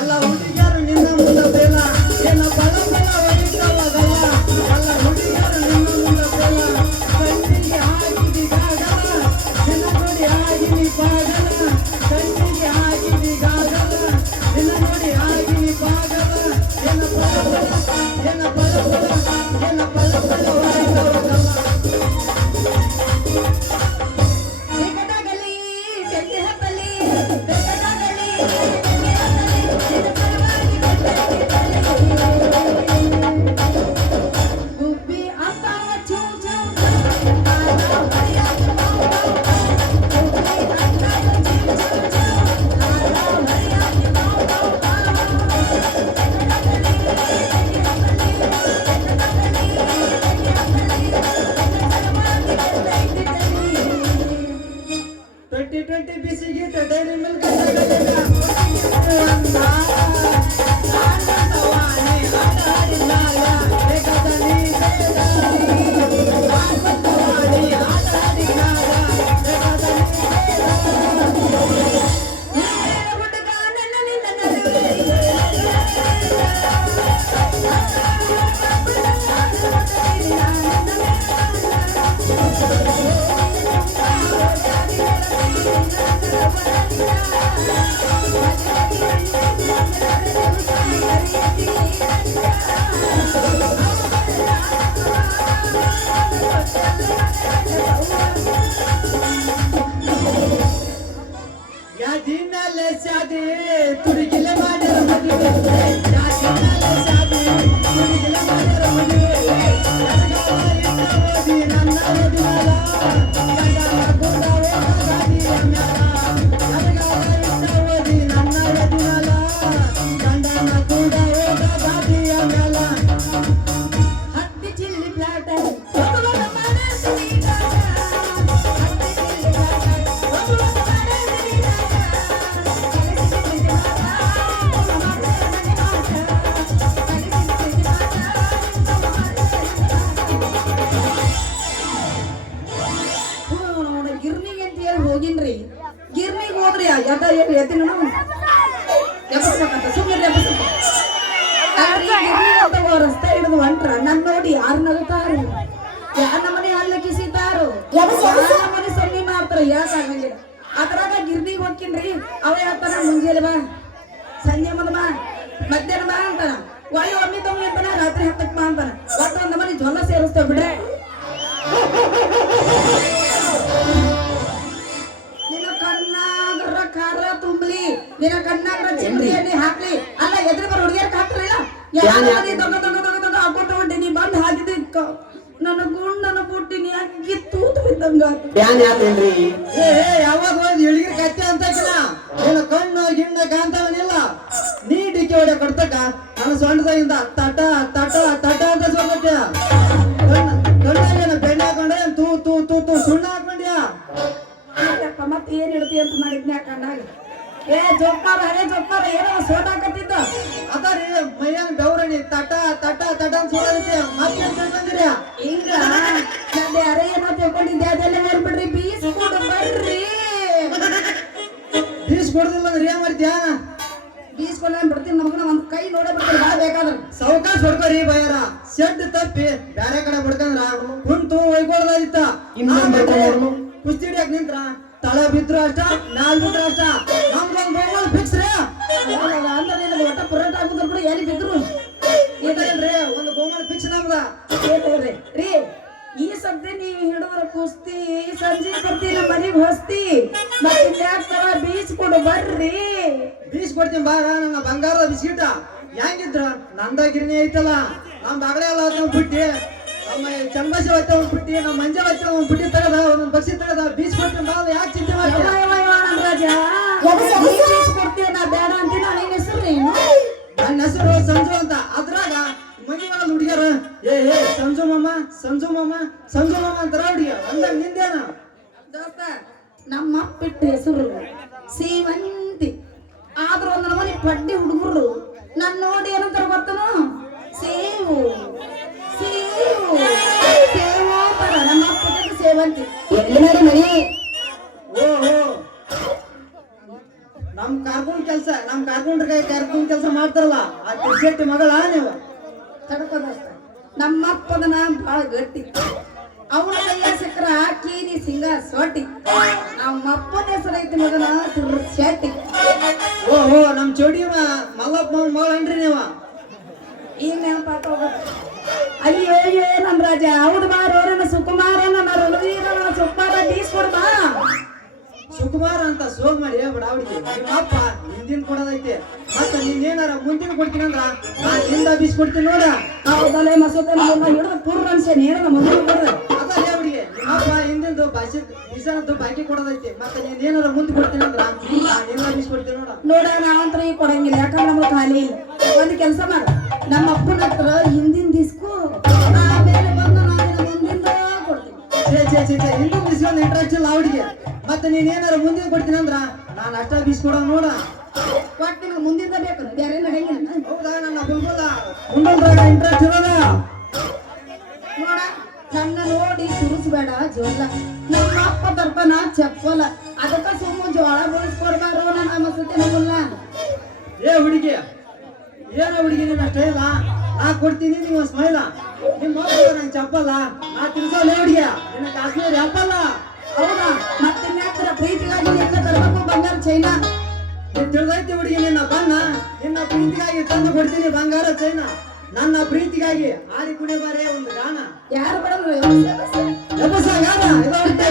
ಎಲ್ಲ ಹುಡುಗಿಯರು ನಿನ್ನ ಮುಂದೆ ಬೇಲ, ಏನ ಬಲ ಹೊಡಿತಾವಲ್ಲ. ಎಲ್ಲ ಹುಡುಗಿಯರು ನಿನ್ನ ಮುಂದೆ ಬೇಲ, ಕಣ್ಣಿಗೆ ಹಾಕಿದಿ ಗಾಗಲ, ನಿನ್ನ ನೋಡಿ ಆಗಿನಿ ಪಾಗಲ, ಕಣ್ಣಿಗೆ ಹಾಕಿದಿ ಗಾಗಲ, ನಿನ್ನ ನೋಡಿ ಆಗಿನಿ ಪಾಗಲ. ಏನ ಪಲ ಹೊಡಿತಾವಲ್ಲ. ಬೇಕಾದಾಗಲಿ ಬೆಟ್ಟಿ ಹಬ್ಬಲಿ, ಗುಬ್ಬಿ ಅಂತಾವ ಚೂ ಚೂ ಟ್ವೆಂಟಿ ಬಿಸಿಗೆ ಡೈರಿ ಮಿಲ್ಕ್ Yeah. ಯಾದಿನಲೆ ಶಾದಿ ತುರಿಗಿಲೆ ಮಾಡ್ಯಾರ ಮದುವೆ ಯಾದಿನಲೆ ಶಾದಿ ತುರಿಗಿಲೆ ಮಾಡ್ಯಾರ ಮದುವೆ ಓದಿ ನನ್ನ ಓದಿನಲ ಗಂಡನ ಕೂಡ ಓದಾದಿ ಮ್ಯಾಲ ಓದಿ ನನ್ನ ಓದಿನಲ ಗಂಡನ ಕೂಡ ಓದಾದಿ ಮ್ಯಾಲ ಹತ್ತಿ ಚಿಲ್ಲಿ ಪ್ಲಾಟ ಗಿರ್ನಿಗೆ ಅಂತ ಹೇಳಿ ಹೋಗಿನ್ರಿ ಗಿರ್ನಿಗೆ ಹೋದ್ರಿ ಎತ್ತಿನ ಎಬ್ಬಸ್ಬೇಕಂತ ಸುಮ್ಮನೆ ರಸ್ತೆ ಹಿಡಿದು ಹೊಂಟ್ರ ನನ್ ನೋಡಿ ಯಾರು ನಗುತ್ತಾರು ಯಾರ ಮನೆ ಹಲ್ಲಕಿಸಿತಾರು ಮನೆ ಸೊನ್ನೆ ಮಾಡ್ತಾರ ಯಾಕಾಗಂಗಿಲ್ಲ ಅದ್ರಾಗ ಗಿರ್ನಿಗೆ ಹೋಗ್ಕಿನ್ರಿ ಅವ ಹೇಳ್ತಾನ ಮುಂಜಾನೆ ಬಾ ಸಂಜೆ ಮುಂದೆ ಬಾ ಮಧ್ಯಾಹ್ನ ಬಾ ಅಂತಾನ ಒಳ್ಳೆ ಒಮ್ಮೆ ತಮ್ಮಿ ಅಂತಾನ ರಾತ್ರಿ 10ಕ್ಕೆ ಬಾ ಅಂತಾನ ಒಟ್ಟು ಒಂದ್ ಮನೆ ಜೊಲ್ಲ ಸೇರಿಸ್ತೇವ್ ಬಿಡ್ರೆ ನಿನ್ನ ಕಣ್ಣಾಗ್ರ ಖಾರ ತುಂಬಲಿ ನಿನ್ನ ಕಣ್ಣಾಗ್ರ ಚಿಂಡಿ ಎಣ್ಣೆ ಹಾಕ್ಲಿ ಅಲ್ಲ ಎದುರು ಬರೋ ಹುಡುಗಿಯರ್ ಹಾಕ್ತಾರಲ್ಲ ದೊಡ್ಡ ಹಾಕೊಟ್ಟು ಹೊಂಟೆ ನೀ ಬಂದ್ ಹಾಕಿದ್ದೆ ನನ್ನ ಗುಂಡನ ಬುಟ್ಟಿನಿ ಅಕ್ಕಿ ತೂತು ಬಿದ್ದಂಗ ಧ್ಯಾನ ಯಾತೇನ್ರಿ ಯಾವಾಗ ಹೋದ್ ಎಳಿಗಿರ ಕತ್ತೆ ಅಂತಕಿನ ನಿನ್ನ ಕಣ್ಣು ಗಿಣ್ಣ ಕಾಂತವನಿಲ್ಲ ನೀ ಡಿಕ್ಕಿ ಹೊಡೆ ಕೊಡ್ತಕ್ಕ ನನ್ನ ಸೊಂಟದಾಗಿಂದ ತಟ ತಟ ತಟ ಅಂತ ಸೊಂದತ್ತೆ ಕಣ್ಣಾಗೇನ ಬೆಣ್ಣೆ ಹಾಕೊಂಡೆ ತೂ ತೂ ತೂ ತೂ ಸುಣ್ಣ ಹಾಕೊಂಡ್ಯಾ ಮತ್ತೆ ಏನ್ ಇಡ್ತಿ ಅಂತ ಮಾಡಿದ್ನಿ ಆ ಕಣ್ಣಾಗ ಜೊಪ್ಪಾರ ಏನೋ ಸೋಟ್ ಹಾಕತ್ತಿದ್ದ ಅದಾರಿ ಮೈಯಾನ ಬೆವರಣಿ ತಟ ತಟ ತಟ ಅಂತ ಸೋಡತ್ತೆ ಮತ್ತೇನ್ ಬಂದಿರಿ ಹಿಂಗ ಯಾರೇ ಏನೋ ತಿಳ್ಕೊಂಡಿದ್ದೆ ಅದೆಲ್ಲ ಹೇಳ್ಬಿಡ್ರಿ ಬೀಸ್ ಕೊಡು ಬರ್ರಿ ಬೀಸ್ ಕೊಡ್ದಿಲ್ಲ ಅಂದ್ರೆ ಏನ್ ಮಾಡ್ತೀಯ ಬೀಸ್ಕೊಂಡು ಬಿಡ್ತೀನಿ ನಮಗನ ಒಂದ್ ಕೈ ನೋಡೇ ಬಿಡ್ತೀನಿ ಭಾಳ ಬೇಕಾದ್ರೆ ಸಾವಕಾಶ ಹೊಡ್ಕೋರಿ ಬಯ್ಯಾರ ಶೆಡ್ ತಪ್ಪಿ ಬ್ಯಾರೆ ಕಡೆ ಬಿಡ್ಕಂದ್ರ ಕುಂತು ಒಯ್ಕೊಳ್ದಾಗಿತ್ತ ಕುಸ್ತಿ ಹಿಡಿಯಕ್ ನಿಂತ್ರ ತಳ ಬಿದ್ರು ಅಷ್ಟ ನಾಲ್ ಬಿದ್ರು ಅಷ್ಟ ನಮ್ದೊಂದ್ ಬೋಗಲ್ ಫಿಕ್ಸ್ ರೀ ಅಂದ್ರೆ ಒಟ್ಟ ಪುರಾಟ ಆಗುದ್ರ ಕೂಡ ಎಲ್ಲಿ ಬಿದ್ರು ಇದೇನ್ರಿ ಒಂದು ಬೋಗಲ್ ಫಿಕ್ಸ್ ನಮ್ದ ರೀ ಈ ಸದ್ಯ ನೀವು ಹಿಡಿದ್ರ ಕುಸ್ತಿ ಸಂಜೆ ಬರ್ತೀನಿ ನಮ್ಮ ಮನೆಗೆ ಹೊಸ್ತಿ ಮತ್ತೆ ಯಾಕ್ತರ ಬೀಚ್ ಕೊಡು ಬರ್ರಿ ಬೀಸ್ ಕೊಡ್ತೀನಿ ಬಾರ ನನ್ನ ಬಂಗಾರದ ಬಿಸ್ಕಿಟ ಹೆಂಗಿದ್ರ ನಂದ ಗಿರಣಿ ಐತಲ್ಲ ನಮ್ ಬಾಗಡೆ ಎಲ್ಲ ಬಿಟ್ಟಿ ನಮ್ಮ ಚಂಬಸಿ ಹೊತ್ತೆ ಒಂದ್ ಬಿಟ್ಟಿ ನಮ್ಮ ಮಂಜ ಹೊತ್ತೆ ಒಂದ್ ಬಿಟ್ಟಿ ತಗದ ಒಂದೊಂದ್ ಬಕ್ಸಿ ತಗದ ಬೀಸ್ ಕೊಡ್ತೀನಿ ಬಾ ಯಾಕೆ ಚಿಂತೆ ಮಾಡ್ತೀಯ ಬೀಚ್ ಕೊಡ್ತೀವಿ ನಾ ಬೇಡ ಅಂತೀನಿ ನಿನ್ನ ಹೆಸರು ಏನು ನನ್ನ ಹೆಸರು ಸಂಜು ಅಂತ ಅದ್ರಾಗ ಮನಿ ಒಳಗ ಹುಡುಗ್ಯಾರ ಏ ಸಂಜು ಮಾಮ ಅಂತಾರ ಹುಡುಗಿಯ ಅಂದಾಗ ನಿಂದೇನ ದೋಸ್ತ ನಮ್ಮ ಅಪ್ಪಿಟ್ಟ ಹೆಸರು ಸೇವಂತಿ ಆದ್ರ ಒಂದ್ ನಮನಿ ಪಡ್ಡಿ ಹುಡುಗರು ನನ್ ನೋಡಿ ಏನಂತಾರ ಗೊತ್ತನು ಸೇವು ಸೇವು ಸೇವು ಅಂತಾರ ನಮ್ಮ ಅಪ್ಪಿಟ್ಟ ಸೇವಂತಿ ಎಲ್ಲಿ ನೋಡಿ ಮನಿ ಓಹೋ ನಮ್ ಕಾರ್ಕೊಂಡ್ರ ಕೆಲಸ ಮಾಡ್ತಾರಲ್ಲ ಆ ಟಿಶರ್ಟ್ ಮಗಳ ನೀವು ತಡ್ಕೋ ದೋಸ್ತ ನಮ್ಮ ಅಪ್ಪದನ ಬಾಳ ಗಟ್ಟಿ ಅವನ ಕೈಯ ಸಿಕ್ಕರ ಕೀರಿ ಸಿಂಗ ಸೊಟ್ಟಿ ನಮ್ಮ ಅಪ್ಪನ ಹೆಸರು ಐತಿ ಮಗನ ಶೆಟ್ಟಿ ಓಹೋ ನಮ್ ಚೋಡಿ ಮಲ್ಲಪ್ಪ ಮಗಳ ಅನ್ರಿ ನೀವ ಈಗ ನೆನಪಾತ ಹೋಗುತ್ತೆ ಅಯ್ಯೋ ಅಯ್ಯೋ ನಮ್ ರಾಜ ಹೌದು ಬಾರೋ ನನ್ನ ಸುಕುಮಾರ ನನ್ನ ರಘುವೀರ ನನ್ನ ಸುಕುಮಾರ ಬೀಸ್ಕೊಡ್ಬಾ ಸುಕುಮಾರ್ ಅಂತ ಸೋಗ್ ಮಾಡಿ ಹೇಳ್ಬಿಡ ಅವ್ರಿಗೆ ನಿಮ್ಮ ಅಪ್ಪ ಹಿಂದಿನ ಕೊಡೋದೈತಿ ಮತ್ತ ನೀನ್ ಏನಾರ ಮುಂದಿನ ಕೊಡ್ತೀನಿ ಅಂದ್ರ ನಾನ್ ಹಿಂದ ಬೀಸ್ಕೊಡ್ತೀನಿ ನೋಡ ಹೌದಲ್ಲೇ ಮಸೂದೆ ಹಿಡಿದು ಪೂರ್ವ ಅನ್ಸೇನೆ ಹೇಳ ಮದುವೆ ಅದ ಹೇಳ್ಬಿಡಿಗೆ ನಿಮ್ಮ ಅಪ್ಪ ಹಿಂದಿಂದು ಬಿಸನದ್ದು ಬಾಕಿ ಕೊಡೋದೈತಿ ಮತ್ತ ನೀನ್ ಏನಾರ ಮುಂದೆ ಕೊಡ್ತೀನಿ ಅಂದ್ರ ನಾನ್ ಹಿಂದ ಬೀಸ್ಕೊಡ್ತೀನಿ ನೋಡ ನೋಡ ನಾವಂತ್ರ ಈಗ ಕೊಡಂಗಿಲ್ಲ ಯಾಕಂದ್ರೆ ನಮಗೆ ಖಾಲಿ ಇಲ್ಲ ಒಂದು ಕೆಲಸ ಮಾಡ ನಮ್ಮ ಅಪ್ಪನ ಹತ್ರ ಹಿಂದಿನ ದಿಸ್ಕು ಆಮೇಲೆ ಬಂದು ನಾನು ಮುಂದಿಂದ ಕೊಡ್ತೀನಿ ಹಿಂದಿನ ಬಿಸ್ಕೊಂಡ್ ಇಂಟ್ರೆಸ್ಟ್ ಇಲ್ಲ ಅವ್ರಿಗೆ ಮತ್ತೆ ನೀನ್ ಏನಾರ ಮುಂದಿನ ಕೊಡ್ತೀನಿ ಅಂದ್ರ ನಾನ್ ಅಷ್ಟ ಬೀಸ್ಕೊಡೋ ನೋಡ ಒಟ್ಟು ನಿಮ್ಗೆ ಮುಂದಿಂದ ಬೇಕು ಬೇರೆ ನಡೆಯಂಗಿಲ್ಲ ಹೌದಾ ನನ್ನ ಮುಂದೊಂದಾಗ ಇಂಟ್ರೆಸ್ಟ್ ಇರೋದ ನೋಡ ನನ್ನ ನೋಡಿ ಸುರಿಸ್ಬೇಡ ಜೋಲ ನಮ್ಮ ಅಪ್ಪ ತರ್ಪನ ಚಪ್ಪಲ ಅದಕ್ಕ ಸುಮ್ಮ ಜೋಳ ಬೆಳೆಸ್ಕೊಡ್ಬಾರೋ ನನ್ನ ಮಸೂತಿ ನಮ್ಮಲ್ಲ ಏ ಹುಡುಗಿ ಏನೋ ಹುಡುಗಿ ನೀನ್ ಅಷ್ಟೇ ಇಲ್ಲ ನಾ ಕೊಡ್ತೀನಿ ನೀವು ಸ್ಮೈಲ ನಿಮ್ಮ ನಂಗೆ ಚಪ್ಪಲ್ಲ ನಾ ತಿನ್ಸೋಲ್ಲ ಹುಡುಗಿಯ ನಿನ್ನ ಕಾಶ್ಮೀರ ಚಪ್ಪಲ್ಲ ಹೌದಾ ಮತ್ತೆ ಮ್ಯಾಕ್ತರ ಪ್ರೀತಿಗಾಗಿ ನಿನ್ನ ತರಬೇಕು ಬಂಗಾರ ಚೈನಾ ನೀನ್ ತಿಳಿದೈತಿ ಹುಡುಗಿ ನಿನ್ನ ಬಣ್ಣ ನಿನ್ನ ಪ್ರೀತಿಗಾಗಿ ತಂದು ಕೊಡ್ತೀನಿ ಬಂಗಾರ ಚೈನಾ ನನ್ನ ಪ್ರೀತಿಗಾಗಿ ಆಡಿ ಕುಣಿ ಬಾರೆ ಒಂದು ಗಾನ. ಯಾರು ಬರಲ್ರು ಎಬ್ಬಸ ಗಾನ ಇದು ಹೊಟ್ಟೆ.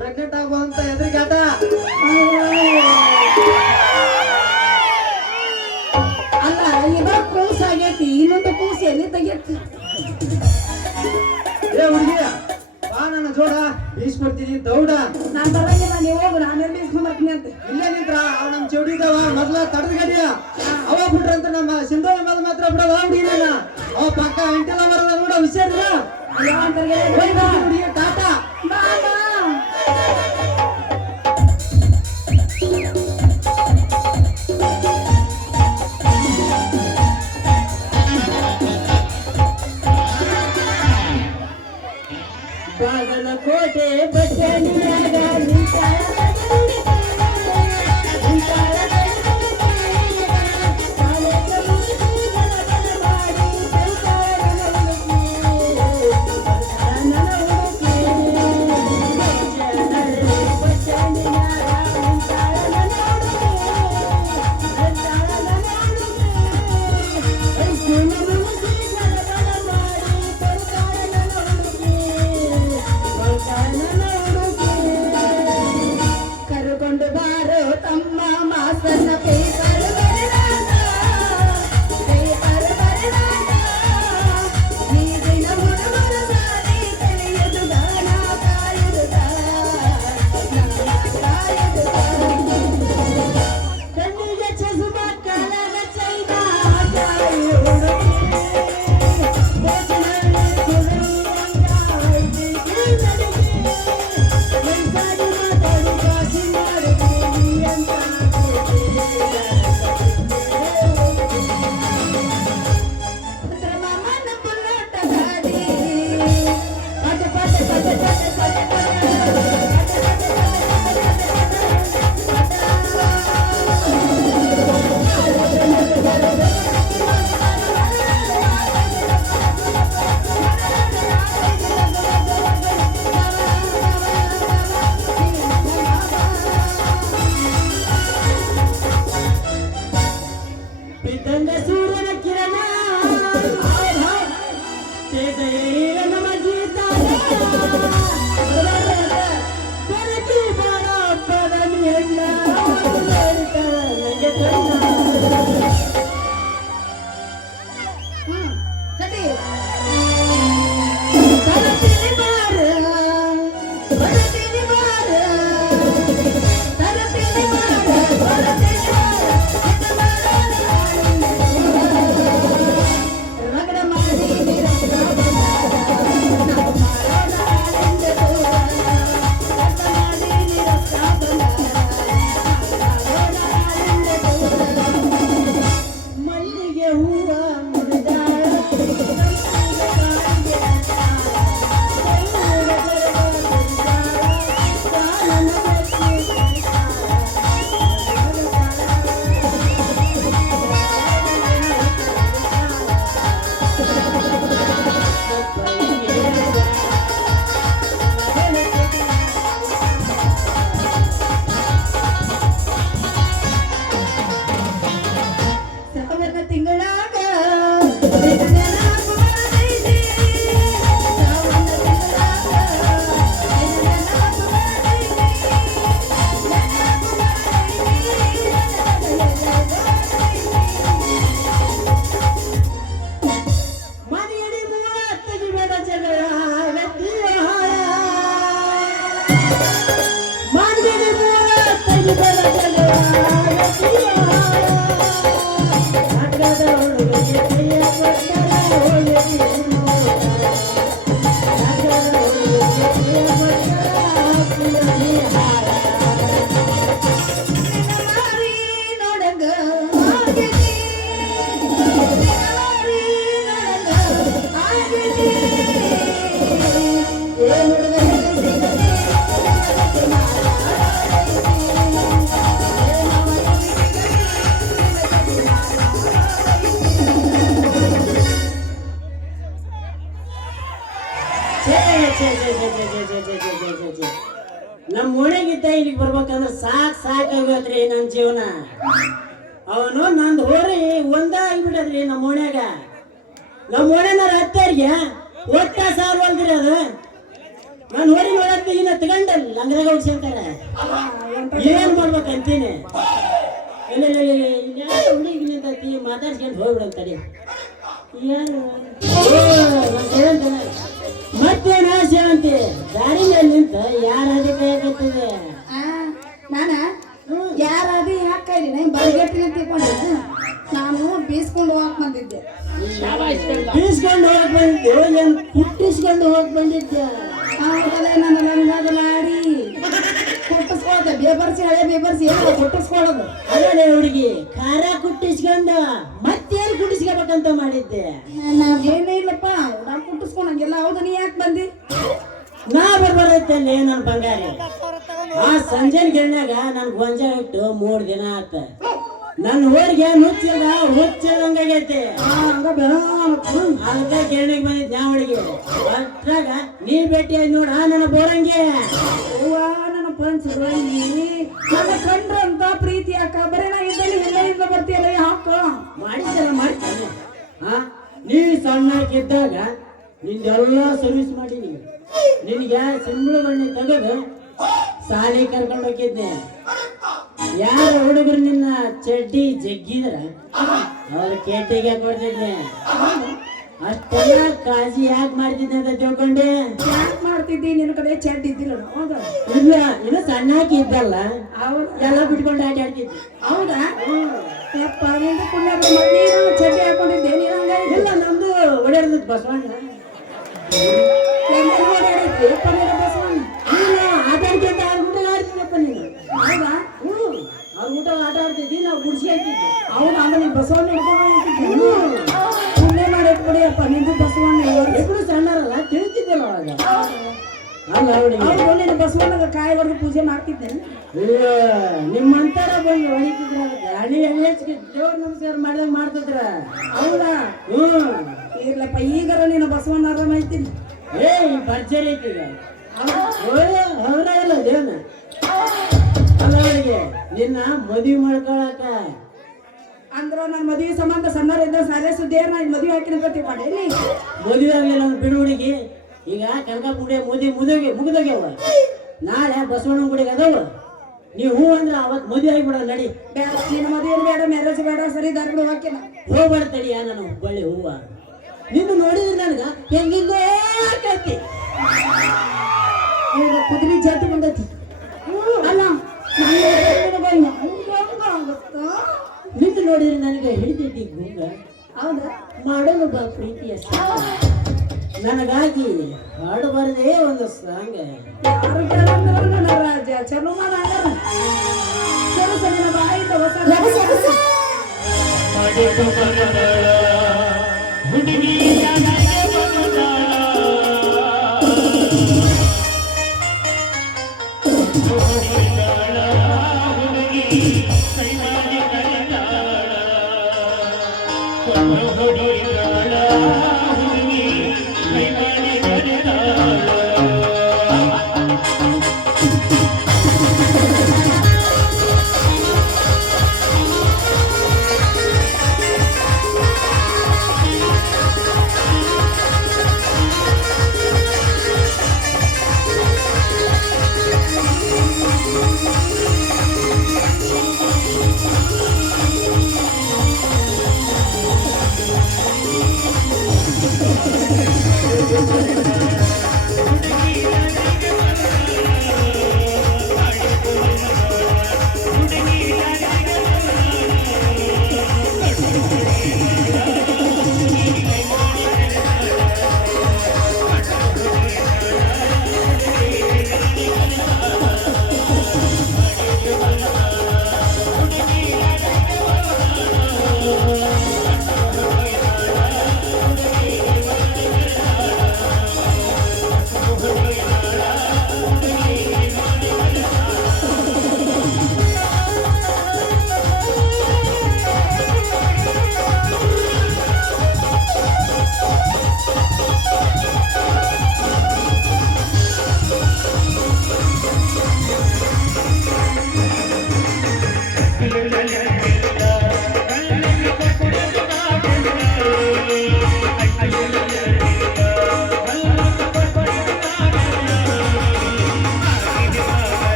ಪ್ರೆಗ್ನೆಂಟ್ ಆಗ್ಬೋದಂತ ಎದುರಿಗೆ ಆಟ. ಅಲ್ಲ ಇವಾಗ ಕೂಸ್ ಆಗೈತಿ, ಇನ್ನೊಂದು ಕೂಸ್ ಎಲ್ಲಿ ತೆಗಿಯತ್ತಿ? ಏ ಹುಡುಗಿ ಬಾ, ನನ್ನ ಜೋಡ ಬೀಸ್ಕೊಡ್ತೀನಿ ದೌಡ. ನಾನ್ ಬರಂಗಿಲ್ಲ, ನೀವು ಹೋಗು, ನಾನು ಬೀಸ್ಕೊಂಬರ್ತೀನಿ ಅಂತ. ಇಲ್ಲೇ ನಿಂತ್ರ ಅವ್ ನಮ್ ಚೌಡಿ ಇದಾವ ಮೊದ್ಲ ತಡದ ಗಡಿಯ ಅವ ಬಿಟ್ರಂತ ನಮ್ಮ ಸಿಂಧು ಮೇಲೆ ಮಾತ್ರ ಬಿಡೋದ ಹುಡುಗಿನ. ಅವ ಪಕ್ಕ ಎಂಟೆಲ್ಲ ಬರೋದ ನೋಡ ಹುಷಾರಿಲ್ಲ. ಅಯ್ಯೋ ಅಂತರ್ಗೆ ಹುಡುಗಿ ಟಾಟಾ. ಬಾ ಬಾ. ಬಾಗಲಕೋಟೆ ಬಸವನಿಯಾಗ ನಿಂತಾಳ ಕರುಕೊಂಡು ಬಾರೋ ತಮ್ಮ ಮಾಸನ್ನ ಪೇಪರ್ ಬರೆದಾನ ಈಗಿನ ಹುಡುಗರ ಸಾರಿ ತಿಳಿಯದು ಗಾನ ಕಾಯುದ ಕಣ್ಣಿಗೆ ಚಸುಮ ಕಲಗ ಚೈನ ಬಿದ್ದಂಗ ಸೂರ್ಯನ ಕಿರಣ ತೇಜ ಏರಿರ ನಮ್ಮ ಜೀತಾನ ಕರಕಿ ಬಾಳ ಪದನಿ ಹೆಣ್ಣ ನನಗೆ ಕಣ್ಣ ತರತೀನಿ ಬಾರ ಬರತೀನಿ ಬಾರ ತರತೀನಿ ಬಾರ ಬರತೀನಿ ರಗಡ ಮಾಡಿ ಮಲ್ಲಿಗೆ ಹೂವ ಮುರಿದಾಳ ಸಾವಿರ ತಿಂಗಳಾಗ ಮನೆಯಡಿ ಮೂಲ ತೆಗಿಬೇಡ ಜಗಳ ಮನೆಯಡಿ ಮೂಲ ತೆಗಿಬೇಡ ಜಗಳ ನಮ್ಮ ಓಣೆಗಿದ್ದ ಇಲ್ಲಿಗೆ ಬರ್ಬೇಕಂದ್ರೆ ಸಾಕಾಗೋದ್ರಿ ನನ್ನ ಜೀವನ. ಅವನು ನಂದು ಹೋರಿ ಒಂದ ಆಗಿಬಿಟ್ಟದ್ರಿ ನಮ್ಮ ಓಣ್ಯಾಗ. ನಮ್ಮ ಓಣ್ಯನಾರ ಹತ್ತಾರಿಗೆ ಒಟ್ಟ ಸಾಲ್ವಲ್ದ್ರಿ ಅದು. ನಾನು ಹೋರಿ ನೋಡಕ್ಕೆ ಇನ್ನ ತಗೊಂಡಲ್ಲ ಲಂಗ್ರಾಗ ಹೋಗ್ಸಿರ್ತಾರೆ. ಏನ್ ಮಾಡ್ಬೇಕಂತೀನಿ ಹುಡುಗಿ ನಿಂತತಿ ಮಾತಾಡ್ಸ್ಕೊಂಡು ಹೋಗ್ಬಿಡಂತಾರೆ. ಏನು ಮತ್ತೇನ ಸೇವಂತಿ ಗಾಡಿ ಮೇಲೆ ನಿಂತ ಯಾರ ಬೇಕಾಗತ್ತದೆ ನಾನ ಯಾರಾದಿ ಯಾಕೆ ಬರಗಟ್ಟಿನ ತಿಳ್ಕೊಂಡೆ ನಾನು ಬೀಸ್ಕೊಂಡು ಹೋಗಕ್ ಬಂದಿದ್ದೆ. ಬೀಸ್ಕೊಂಡು ಹೋಗಕ್ ಬಂದಿದ್ದೆ ಏನ್ ಕುಟ್ಟಿಸ್ಕೊಂಡು ಹೋಗಕ್ ಬಂದಿದ್ದೆ? ಹೌದಲ್ಲ ನನ್ನ ಲಂಗಾಡಿ ಕುಟ್ಟಿಸ್ಕೊಳ್ದೆ ಬೇಬರ್ಸಿ ಹಳೆ ಬೇಬರ್ಸಿ ಏನೋ ಕುಟ್ಟಿಸ್ಕೊಳ್ಳೋದು. ಅದೇ ಹುಡುಗಿ ಖಾರ ಕುಟ್ಟಿಸ್ಕೊಂಡ ಮತ್ತೇನು ಕುಟ್ಟಿಸ್ಕೋಬೇಕಂತ ಮಾಡಿದ್ದೆ. ನಾವೇನೇ ಇಲ್ಲಪ್ಪ ನಾವು ಕುಟ್ಟಿಸ್ಕೊಂಡಂಗೆಲ್ಲ. ಹೌದು, ನೀ ಯಾಕೆ ಬಂದಿ? ನಾ ಬರ್ಬಾರೈತೆ ನನ್ನ ಬಂಗಾರಿ. ಆ ಸಂಜೆನ್ ಗೆಣ್ಣಾಗ ನನ್ ಗೊಂಜಾಳ ಇಟ್ಟು 3 ದಿನ ಆತ. ನನ್ನ ಊರಿಗೆ ಹುಚ್ಚಿದಂಗಾಗೈತಿ. ಅದಕ್ಕೆ ಗೆಣ್ಣಿಗೆ ಬಂದಿದ್ ನ್ಯಾವಳಿಗೆ. ಅಷ್ಟ್ರಾಗ ನೀ ಭೇಟಿ ನೋಡ ನನ್ನ ಬೋರಂಗೆ. ನನ್ನ ಪಂಚರಂಗಿ ನನ್ನ ಕಂಡ್ರಂತ ಪ್ರೀತಿ ಯಾಕ ಬರೀ ನಾ ಇದ್ದಲ್ಲಿ ಎಲ್ಲರಿಂದ ಬರ್ತೀಯಲ್ಲ ಯಾಕ ಮಾಡಿದ್ದೆಲ್ಲ ಮಾಡ್ತಾನೆ. ನೀ ಸಣ್ಣಕ್ಕಿದ್ದಾಗ ನಿಂದೆಲ್ಲ ಸರ್ವಿಸ್ ಮಾಡೀನಿ. ನಿನ್ಗೆ ಸಿಂಬಳ ಬಣ್ಣಿ ತೆಗೆದು ಸಾಲಿ ಕರ್ಕೊಂಡು ಹೋಗಿದ್ದೆ. ಯಾರ ಹುಡುಗರು ನಿನ್ನ ಚಡ್ಡಿ ಜಗ್ಗಿದ್ರ ಅವ್ರ ಕೇಟಿಗೆ ಕೊಡ್ತಿದ್ದೆ. ಅಷ್ಟೆಲ್ಲ ಕಾಳಜಿ ಯಾಕೆ ಮಾಡ್ತಿದ್ದೆ ಅಂತ ತಿಳ್ಕೊಂಡೆ. ಯಾಕೆ ಮಾಡ್ತಿದ್ದಿ? ನಿನ್ನ ಕಡೆ ಚೆಡ್ ಇದ್ದಿಲ್ಲ ಹೌದಾ? ಇಲ್ಲ, ಇನ್ನು ಸಣ್ಣಾಕಿ ಇದ್ದಲ್ಲ ಎಲ್ಲ ಬಿಟ್ಕೊಂಡು ಆಟ ಆಡ್ತಿದ್ದೆ. ಹೌದಾ? ಯಪ್ಪ ನಿಂದು ಪುಣ್ಯ ನೀನು ಚಡ್ಡಿ ಹಾಕೊಂಡಿದ್ದೆ ನೀನು ಹಂಗ ಇಲ್ಲ, ನಮ್ದು ಓಡಾಡ್ದು ಬಸವಣ್ಣ. ಯಪ್ಪ ನೀನು ಬಸವಣ್ಣ ಆಟ ಆಡ್ತಿದ್ದ ಊಟ ಆಡ್ತಿದ್ದಪ್ಪ ನೀನು. ಹೌದಾ? ಅವ್ರ ಊಟ ಆಟ ಆಡ್ತಿದ್ದಿ, ನಾವು ಗುಡ್ಸಿ ಆಡ್ತಿದ್ವಿ. ಹೌದಾ? ಅಂದ್ರೆ ನೀನು ಬಸವಣ್ಣ ಹಿಡ್ಕೊಂಡು ಪುಣ್ಯ ಮಾಡೈತ್ ಬಿಡಿಯಪ್ಪ ನಿಂದು ಬಸವಣ್ಣ. ಎప్పుడు ಸಣ್ಣರಲ್ಲ ತಿಳಿತಿದ್ದಲ್ಲ ಅವಾಗ. ಅಲ್ಲ ಹುಡುಗಿ, ಹೌದು ನೀನು ಬಸವಣ್ಣಗ ಕಾಯಿ ಹೊಡೆದು ಪೂಜೆ ಮಾಡ್ತಿದ್ದೆ. ನಿಮ್ಮಂತರ ಬಂದು ಹೊಡಿತಿದ್ರ ಹಳ್ಳಿ ದೇವ್ರ ನಮಸ್ಕಾರ ಮಾಡಿದಾಗ ಮಾಡ್ತಿದ್ರ. ಹೌದಾ? ಇರ್ಲಪ್ಪ ಈಗಾರ ನೀನು ಬಸವಣ್ಣ ಆರಾಮ ಐತೀನಿ. ಏ ಭರ್ಜರಿ ಐತಿ ಈಗ. ಹೊರಲ್ಲ ದೇವನ ಅಲ್ಲ ಅವಳಿಗೆ ನಿನ್ನ ಮದುವೆ ಮಾಡ್ಕೊಳಕ. ಅಂದ್ರ ನನ್ನ ಮದುವೆ ಸಂಬಂಧ ಸಣ್ಣರಿಂದ ಸಾರೇ ಸುದ್ದಿ ನಾನು ಮದುವೆ ಹಾಕಿನ ಗತಿ ಮಾಡೇನಿ. ಮದುವೆ ಆಗ್ಲಿಲ್ಲ ನನ್ನ ಬಿಡು ಹುಡುಗಿ. ಈಗ ಕನಕಾಪುರ ಮುಗಿದೋಗ್ಯವ. ನಾಳೆ ಬಸವಣ್ಣನ ಗುಡಿಗೆ ಅದಾವ. ನೀವು ಹೂ ಅಂದ್ರೆ ಅವತ್ತು ಮದುವೆ ಆಗಿಬಿಡ ನಡಿ. ಬೇಡ ನಿನ್ನ ಮದುವೆ ಬೇಡ, ಮ್ಯಾರೇಜ್ ಬೇಡ, ಸರಿ ದಾರ್ಬಿಡು ಹಾಕಿನ ಹೋಗ್ಬಾರ್ದಡಿಯ ನಾನು ಹುಬ್ಬಳ್ಳಿ ಹೂವ. ನಿನ್ನ ನೋಡಿದ್ರೆ ನನಗ ಹೆಂಗಿಂಗೋ ಆಕೈತಿ. ಕುದುರೆ ಜಾತಿ ಬಂದೈತಿ. ಅಲ್ಲ ನಿನ್ನ ನೋಡಿದ್ರೆ ನನಗೆ ಹಿಡಿದೈತಿ ಗುಂಗ. ಹೌದಾ? ಮಾಡಲು ಬಾ ಪ್ರೀತಿಯ ನನಗಾಗಿ ಹಾಡಬಾರದೇ ಒಂದು ಸಾಂಗ್. ಯಾರು ಕೇಳಂದ್ರ ನನ್ನ ರಾಜ ಚಲೋ ಮಾಡ ಚಲೋ ಸರಿ ಬಾಯಿದ ಹೊಸ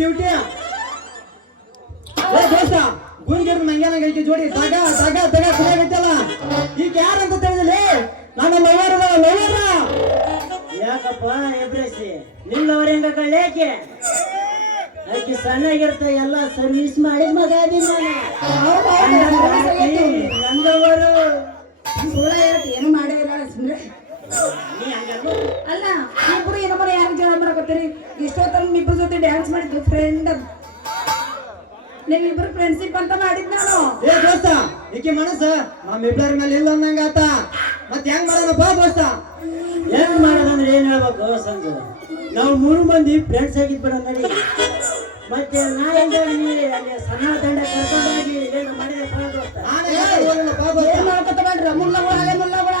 ಡ್ಯೂಟಿ ಏ ದೋಸ್ತ ಗುಂಗಿರ್ ಮಂಗ್ಯಾನ ಗೈತಿ ಜೋಡಿ ತಗ ತಗ ತಗ ಕುಡಿಯಾಗೈತಲ್ಲ ಈಗ ಯಾರಂತ ತಿಳಿದಿಲ್ಲ ನನ್ನ ಲವರ್ ಯಾಕಪ್ಪ ಎಬ್ರೇಸಿ ನಿನ್ನವ್ರ ಹೆಂಗ ಕಳ್ಳ್ಯಾಕೆ ಆಕಿ ಸಣ್ಣಗಿರ್ತ ಎಲ್ಲ ಸರ್ವಿಸ್ ಮಾಡಿದ ಮಗ ಅದೀನಿ ನಂದವರು ಸುಳ್ಳ ಹೇಳ್ತಿ ಏನು ಮಾಡೇ ಇಲ್ಲ ಸುಮ್ನೆ ನೀ ಹಂಗಲ್ಲ ಅಲ್ಲ ಇಬ್ರು ಏನೋ ಮನೆ ಯಾರು ಜಗಳ ಮಾಡಕತ್ತೀರಿ ಇಷ್ಟೊತ್ತಲ್ಲಿ ನಿಮ್ಮಿಬ್ರ ಜೊತೆ ಡ್ಯಾನ್ಸ್ ಮಾಡಿದ್ವಿ ಫ್ರೆಂಡ್ ನೀವಿಬ್ರು ಫ್ರೆಂಡ್ಶಿಪ್ ಅಂತ ಮಾಡಿದ್ ನಾನು ಏ ದೋಸ್ತ ಈಕೆ ಮನಸ್ಸ ನಮ್ಮಿಬ್ಬರ ಮೇಲೆ ಇಲ್ಲ ಅನ್ನಂಗ ಆತ ಮತ್ ಹೆಂಗ್ ಮಾಡೋಣಪ್ಪ ದೋಸ್ತ ಹೆಂಗ್ ಮಾಡೋದಂದ್ರೆ ಏನ್ ಹೇಳ್ಬೇಕು ಸಂಜು ನಾವು 3 ಮಂದಿ ಫ್ರೆಂಡ್ಸ್ ಆಗಿದ್ ಬಿಡ ನಡಿ ಮತ್ತೆ ನಾ ಹೆಂಗ ಅಲ್ಲಿ ಸಣ್ಣ ದಂಡ ಕರ್ಕೊಂಡೋಗಿ ಏನು ಮಾಡಿದಪ್ಪ ದೋಸ್ತ ನಾನೇ ಹೇಳೋದಿಲ್ಲಪ್ಪ ದೋಸ್ತ. ಏನ್ ಮಾಡ್ಕೊತ ಮಾಡ್ರಿ ಮುಲ್ಲಗಳ ಹಳೆ ಮುಲ್ಲಗಳ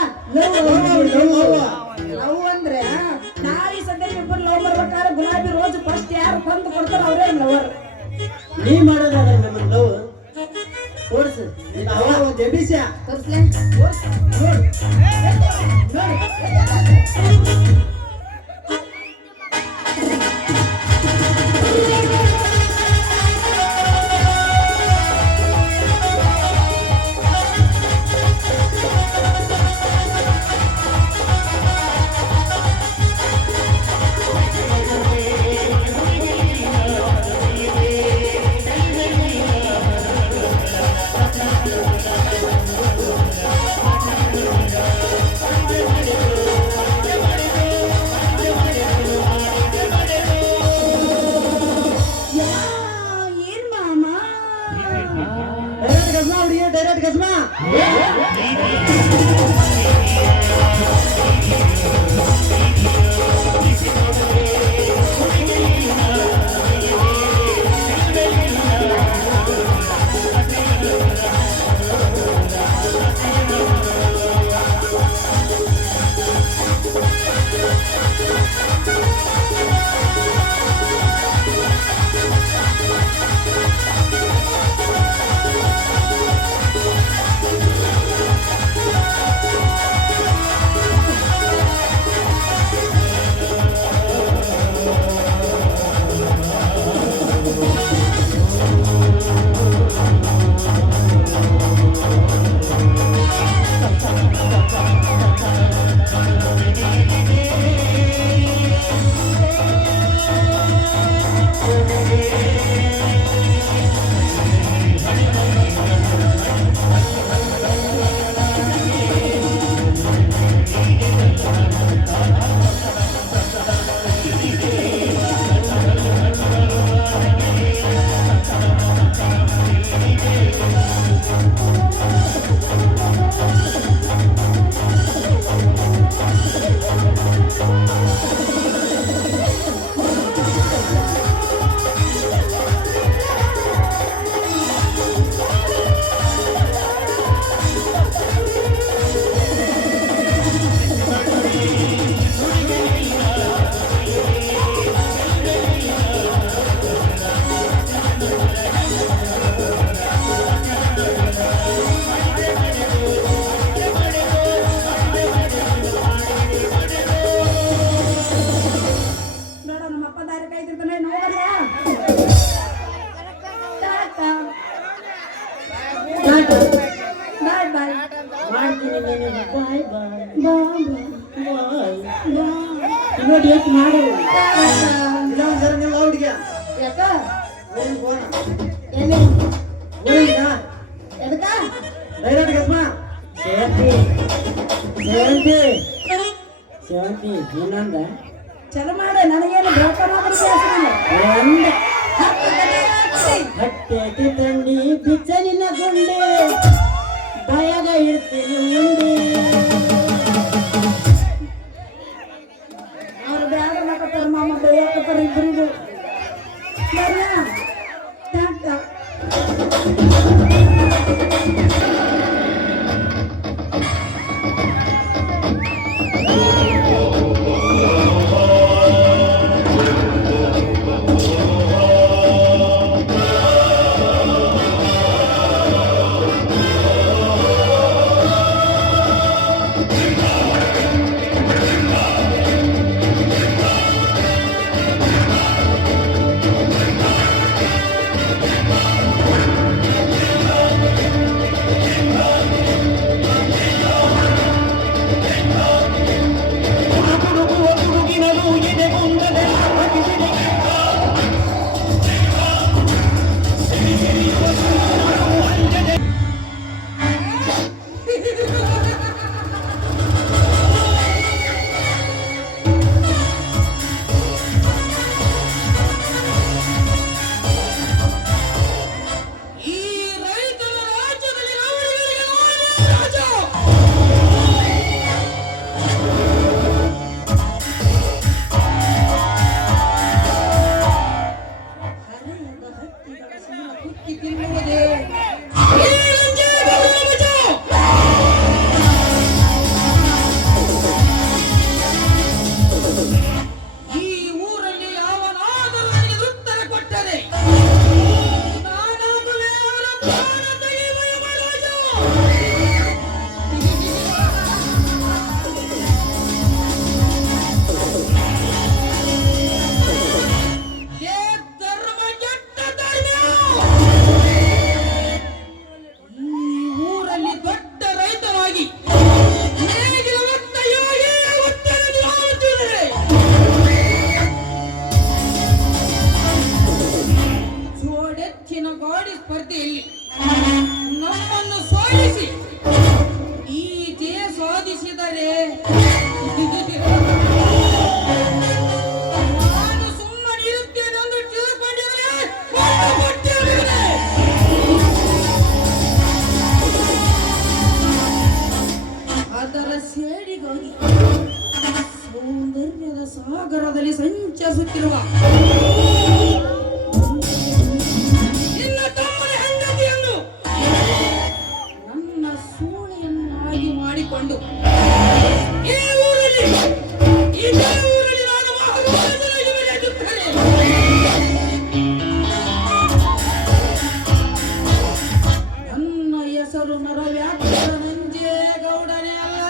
ಲವ್ ಅಂದ್ರೆ ನಾಳೆ ಸದ್ಯ ಇಬ್ಬರು ಲವ್ ಮಾಡ್ಬೇಕಾದ್ರೆ ಗುಲಾಬಿ ರೋಜ್ ಫಸ್ಟ್ ಯಾರು ತಂದು ಕೊಡ್ತಾರ ಅವರೇ ಲವರ್ ನೀ ಮಾಡೋದಾದ್ರೆ ನಮ್ಮ ಲವ್ ತೋರ್ಸು ಅವ ಒಂದ್ ಎಬಿಸ್ಯ ತೋರ್ಸ್ಲೆ ಏನ್ ಮಾಮ ಡೈರೆಕ್ಟ್ ಗಜ್ಮಾ ಹುಡುಗಿ ಡೈರೆಕ್ಟ್ ಗಜ್ಮಾ ನೋಡ ನಮ್ಮಪ್ಪ ದಾರಿ ಕಾಯ್ತಿರ್ತಾನೆ ನೋಡಲ್ಲ ಟಾಟಾ ಬಾಯ್ ಬಾಯ್ ಮಾಡ್ತೀನಿ ನೀನು ಬಾಯ್ ಬಾಯ್ ಬಾಯ್ ನೋಡಿ ಎಷ್ಟು ಮಾಡು ಇನ್ನೊಂದ್ ಸರಿ ನಿಲ್ಲ ಹುಡುಗಿ ಯಾಕ ಊರಿನ ಫೋನ್ ಎಲ್ಲಿ ಊರಿಗ ಎದಕ್ಕ ಡೈರೆಕ್ಟ್ ಗಜ್ಮಾ ಸೇವಂತಿ ಸೇವಂತಿ ಸೇವಂತಿ ಇನ್ನೊಂದ ಚಲೋ ಮಾಡ ನನಗೇನು ಬ್ರೇಕ ಮಾಡಿ ಕೇಳಿಸಿಲ್ಲ ಒಂದ ಹಟ್ಟೆ ತಂಡಿ ಬಿಚ್ಚ ನಿನ್ನ ಗುಂಡಿ ಬಾಯಾಗ ಇಡ್ತೀನಿ ಉಂಡಿ ಅವ್ರು ಬ್ಯಾಡ ಅನ್ನಕತ್ತಾರ ಮಾಮ ಬೇಯಕತ್ತಾರ ಇಬ್ಬರಿಗೂ ಬರ್ಲಾ ಟಾಟಾ ಸಾಗರದಲ್ಲಿ ಸಂಚರಿಸುತ್ತಿರುವ ನಿನ್ನ ತಮ್ಮನ ಹೆಂಡತಿಯನ್ನು ನನ್ನ ಸೂಳೆಯನ್ನಾಗಿ ಮಾಡಿಕೊಂಡು ಈ ಊರಲ್ಲಿ ಇದೇ ಊರಲ್ಲಿ ನಾನು ಮಹಾರಾಜನಾಗಿ ಮೆರೆಯುತ್ತೇನೆ. ನನ್ನ ಹೆಸರು ನರವ್ಯಾಕರ ನಂಜೇಗೌಡನೇ ಅಲ್ಲ.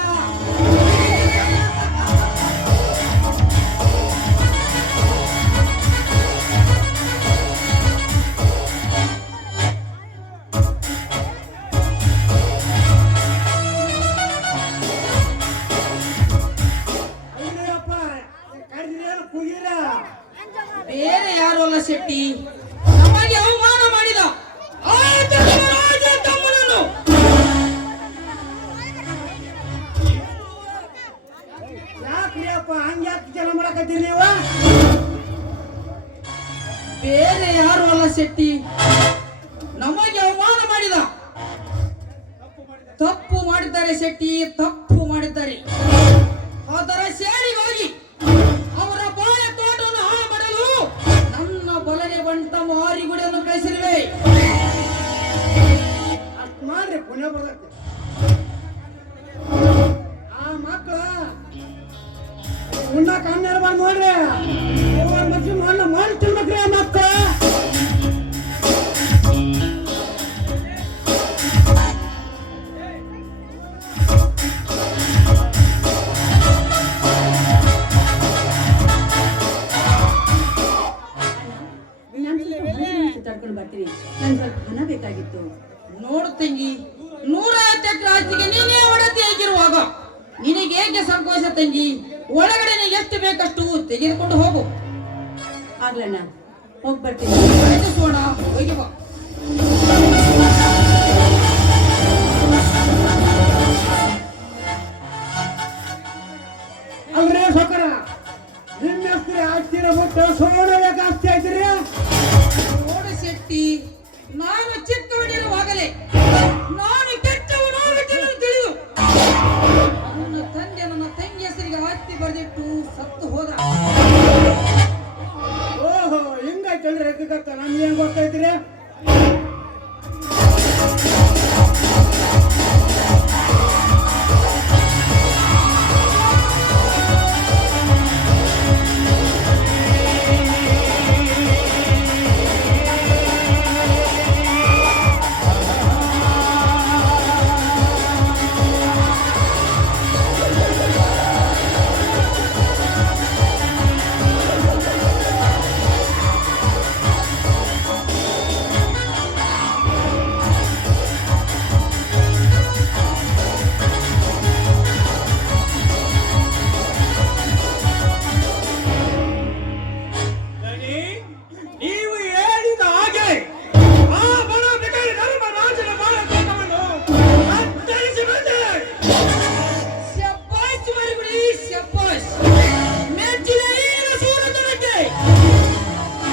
ಅಯ್ಯಪ್ಪ ಕರೆದಿರೇನು ಕೂಗಿರ ಬೇರೆ ಯಾರು ಅಲ್ಲ ಶೆಟ್ಟಿ, ನಮಗೆ ಅವಮಾನ ಮಾಡಿದ ಆ ಧರ್ಮರಾಜ ತಮ್ಮನನ್ನು. ಯಾಕ್ರಿ ಅಪ್ಪ ಹಂಗ್ಯಾಕೆ ಜನ ಮಾಡಕತ್ತೀರಿ ನೀವು? ಬೇರೆ ಯಾರು ಅಲ್ಲ ಶೆಟ್ಟಿ, ನಮಗೆ ಅವಮಾನ ಮಾಡಿದ. ತಪ್ಪು ಮಾಡಿದ್ದಾರೆ ಶೆಟ್ಟಿ, ತಪ್ಪು ಮಾಡಿದ್ದಾರೆ. ಅದರ ಸೇರಿಗಾಗಿ ಅವರ ಬಾಯ ತೋಟವನ್ನು ಹಾಳು ಮಾಡಲು ನನ್ನ ಬಲನೆ ಬಂಟ ಮಾರಿಗುಡಿಯನ್ನು ಕಳಿಸಿರುವೆ. ಅಷ್ಟ್ ಮಾಡ್ರಿ ಪುಣ್ಯ ಬರ್ತೈತಿ. ಆ ಮಕ್ಕಳ ಉಣ್ಣಾಕ ಹನ್ನೆರಡು ಮಾಡಿ ನೋಡ್ರಿ, ಮನುಷ್ಯ ಮಾಡಿ ತಿನ್ಬೇಕ್ರಿ ಆ ಮಕ್ಕಳ. ತಡ್ಕೊಂಡು ಬರ್ತೀನಿ, ನನ್ಗೆ ಸ್ವಲ್ಪ ಹಣ ಬೇಕಾಗಿತ್ತು. ನೋಡು ತಂಗಿ, 150 ಎಕರೆ ಆಸ್ತಿಗೆ ನೀನೇ ಒಡತಿ ಆಗಿರುವಾಗ ನಿನಗೆ ಏಕೆ ಸಂಕೋಚ ತಂಗಿ? ಒಳಗಡೆ ನೀನು ಎಷ್ಟು ಬೇಕಷ್ಟು ತೆಗೆದುಕೊಂಡು ಹೋಗು. ಆಗ್ಲಣ್ಣ, ಹೋಗಿ ಬರ್ತೀನಿ. ಆಯ್ತು ಸೋಣ, ಹೋಗಿ ಬಾ. ಅಲ್ರಿ ಸೊಕರ ನಿಮ್ಮ ಹೆಸ್ರು ಆಸ್ತಿರ ಬಿಟ್ಟು ಸೋಣಬೇಕು ಆಸ್ತಿ ಆಯ್ತಿರಿ. ನೋಡು ಶೆಟ್ಟಿ, ನಾನು ಚಿಕ್ಕವನಿರುವಾಗಲೇ ನಾನು ಕೆಟ್ಟವನು ತಿಳಿದು ನನ್ನ ತಂದೆ ನನ್ನ ತಂಗಿ ಹೆಸರಿಗೆ ಆಸ್ತಿ ಬರೆದಿಟ್ಟು ಸತ್ತು ಹೋದ. ಓಹೋ ಹಿಂಗಾಯ್ತಲ್ರಿ ರೆಕ್ಕತ್ತ ನಮ್ಗೇನ್ ಗೊತ್ತೈತ್ರಿ? ನೀವು ಹೇಳಿದ ಹಾಗೆ ಆ ಬಡ ಬಿಕಾರಿ ಧರ್ಮರಾಜನ ಬಾಳ ತೋಟವನ್ನು ಕತ್ತರಿಸಿ ಬಂದೆ. ಶಬ್ಬಾಷ್ ಮರಿಗುಡಿ, ಶಬ್ಬಾಷ್. ಮೆಚ್ಚಿನ ಈಗಿನ ಸೂರತನಕ್ಕೆ